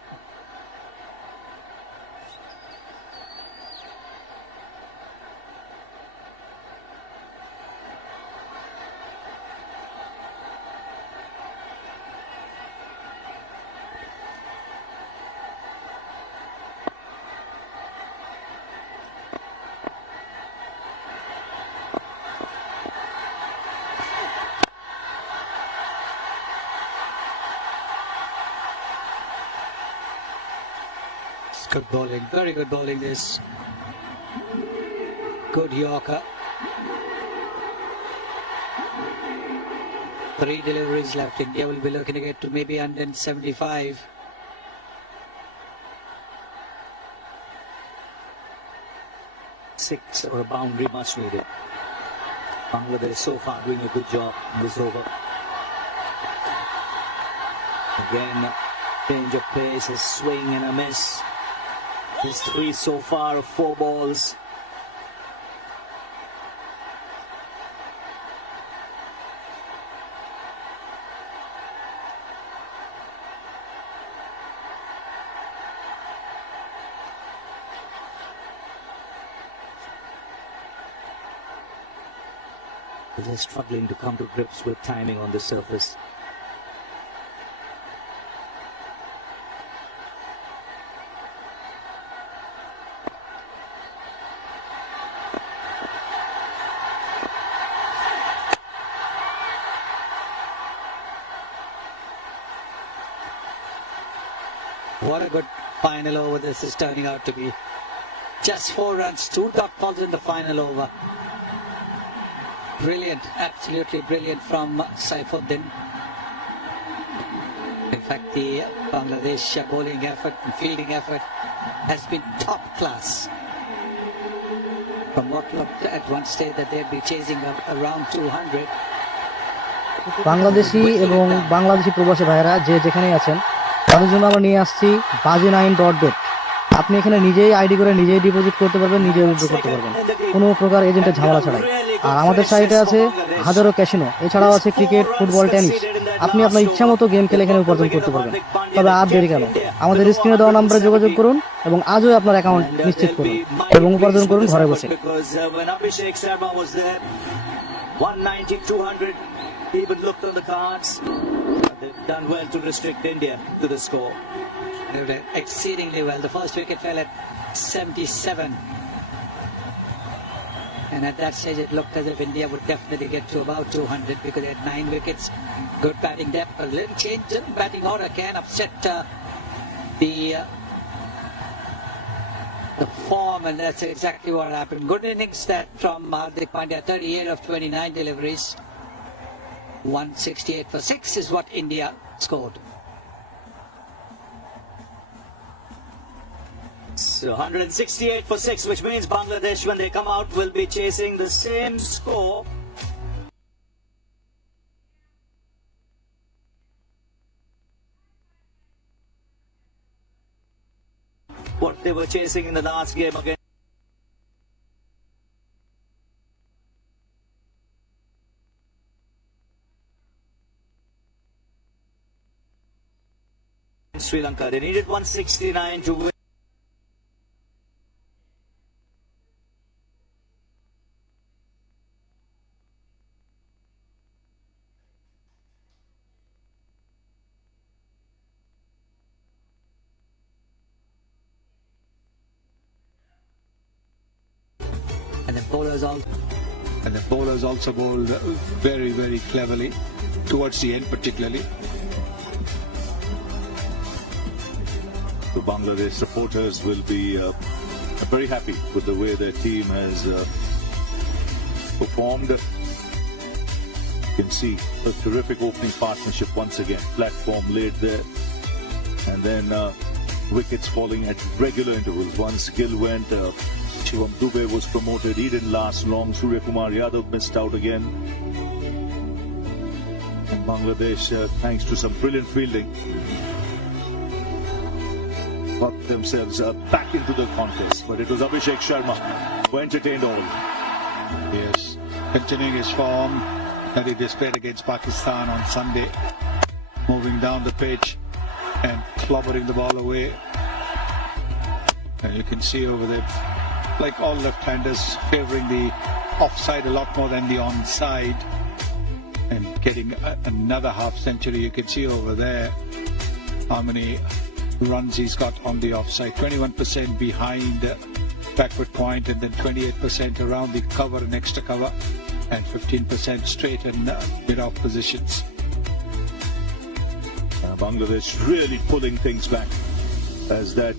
Good bowling, very good bowling this. Good Yorker. 3 deliveries left. India will be looking to get to maybe 175. Six or a boundary much needed. Bangladesh so far doing a good job in this over. Again, change of pace, a swing and a miss. Just 3 so far of 4 balls. They're struggling to come to grips with timing on the surface. What a good final over this is turning out to be. Just 4 runs, 2 dot balls in the final over. Brilliant, absolutely brilliant from Saifuddin. In fact, the Bangladesh bowling effort and fielding effort has been top class. From what looked at one stage that they'd be chasing around 200. Bangladeshi এবং বাংলাদেশি প্রবাসী ভাইরা যে যেখানেই আছেন তাদের জন্য আমরা নিয়ে আসছি Bazi9.bet। আপনি এখানে নিজেই আইডি করে নিজেই ডিপোজিট করতে পারবেন, নিজেই উইথড্র করতে পারবেন কোনো প্রকার এজেন্টের ঝামেলা ছাড়াই। আর আমাদের সাইটে আছে হাজারো ক্যাসিনো, এছাড়াও আছে ক্রিকেট, ফুটবল, টেনিস। আপনি আপনার ইচ্ছা মতো গেম খেলে এখানে উপার্জন করতে পারবেন। তবে আর দেরি কেন, আমাদের স্ক্রিনে দেওয়া নম্বরে যোগাযোগ করুন এবং আজই আপনার অ্যাকাউন্ট নিশ্চিত করুন এবং উপার্জন করুন ঘরে বসে। Even looked on the cards. They've done well to restrict India to the score. They did exceedingly well. The first wicket fell at 77. And at that stage it looked as if India would definitely get to about 200 because they had 9 wickets. Good batting depth. A little change in batting order can upset the form, and that's exactly what happened. Good innings that from Hardik Pandya, 38 of 29 deliveries. 168 for 6 is what India scored. So 168 for 6, which means Bangladesh, when they come out, will be chasing the same score. What they were chasing in the last game against Sri Lanka. They needed 169 to win. And the bowlers also bowled very, very cleverly towards the end, particularly. The Bangladesh supporters will be very happy with the way their team has performed. You can see a terrific opening partnership once again. Platform laid there. And then wickets falling at regular intervals. Once Gill went, Shivam Dube was promoted. He didn't last long. Surya Kumar Yadav missed out again. And Bangladesh, thanks to some brilliant fielding, got themselves back into the contest. But it was Abhishek Sharma who entertained all. Yes, continuing his form that he displayed against Pakistan on Sunday, moving down the pitch and clobbering the ball away. And you can see over there, like all left-handers, favouring the offside a lot more than the onside, and getting another half century. You can see over there how many runs he's got on the offside. 21% behind backward point, and then 28% around the cover and extra cover, and 15% straight and mid-off positions. Bangladesh really pulling things back, as that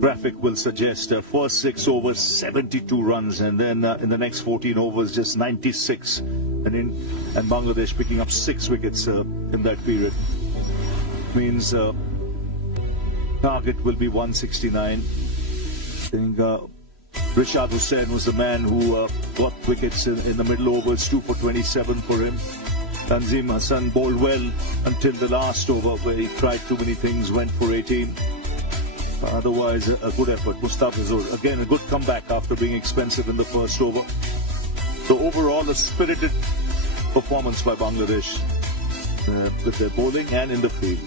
graphic will suggest. First 6 overs, 72 runs, and then in the next 14 overs, just 96. And Bangladesh picking up 6 wickets in that period. Means target will be 169. I think Rishad Hussain was the man who got wickets in the middle overs, 2 for 27 for him. Tanzim Hassan bowled well until the last over, where he tried too many things, went for 18. Otherwise, a good effort. Mustafizur, again, a good comeback after being expensive in the first over. So overall, a spirited performance by Bangladesh with their bowling and in the field.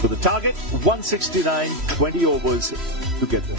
So the target, 169, 20 overs to get there.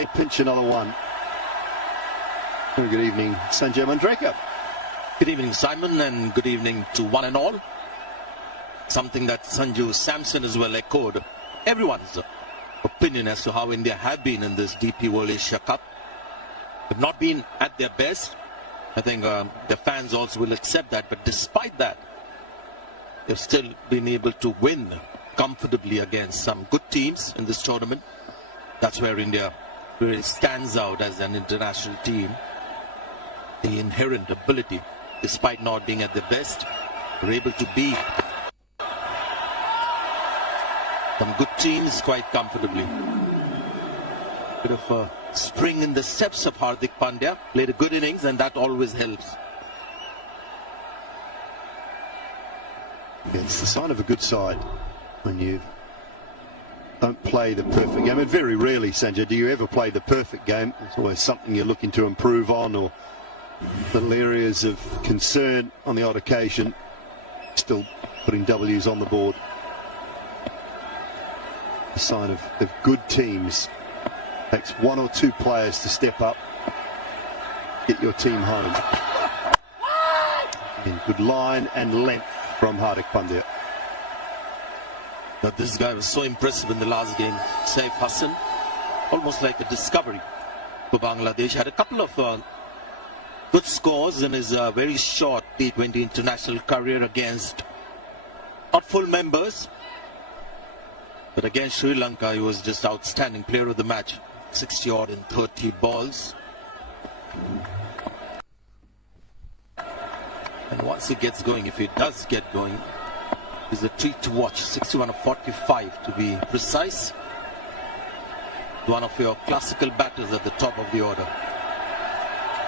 They pinch another one. Very good evening, Sanjay Mandrake. Good evening, Simon, and good evening to one and all. Something that Sanju Samson as well echoed. Everyone's opinion as to how India have been in this DP World Asia Cup. They've not been at their best. I think the fans also will accept that. But despite that, they've still been able to win comfortably against some good teams in this tournament. That's where India really stands out as an international team. The inherent ability, despite not being at their best, were able to beat some good teams quite comfortably. Bit of a spring in the steps of Hardik Pandya. Played a good innings, and that always helps. It's the sign of a good side when you don't play the perfect game. And very rarely, Sanjay, do you ever play the perfect game. It's always something you're looking to improve on, or little areas of concern on the odd occasion. Still putting W's on the board. A sign of good teams. Takes one or two players to step up, get your team home. And good line and length from Hardik Pandya. Now, this guy was so impressive in the last game. Saif Hassan, almost like a discovery for Bangladesh. Had a couple of good scores in his very short T20 international career against not full members. But against Sri Lanka, he was just outstanding player of the match. 60 odd in 30 balls. And once he gets going, if he does get going, he's a treat to watch. 61 of 45 to be precise. One of your classical batters at the top of the order.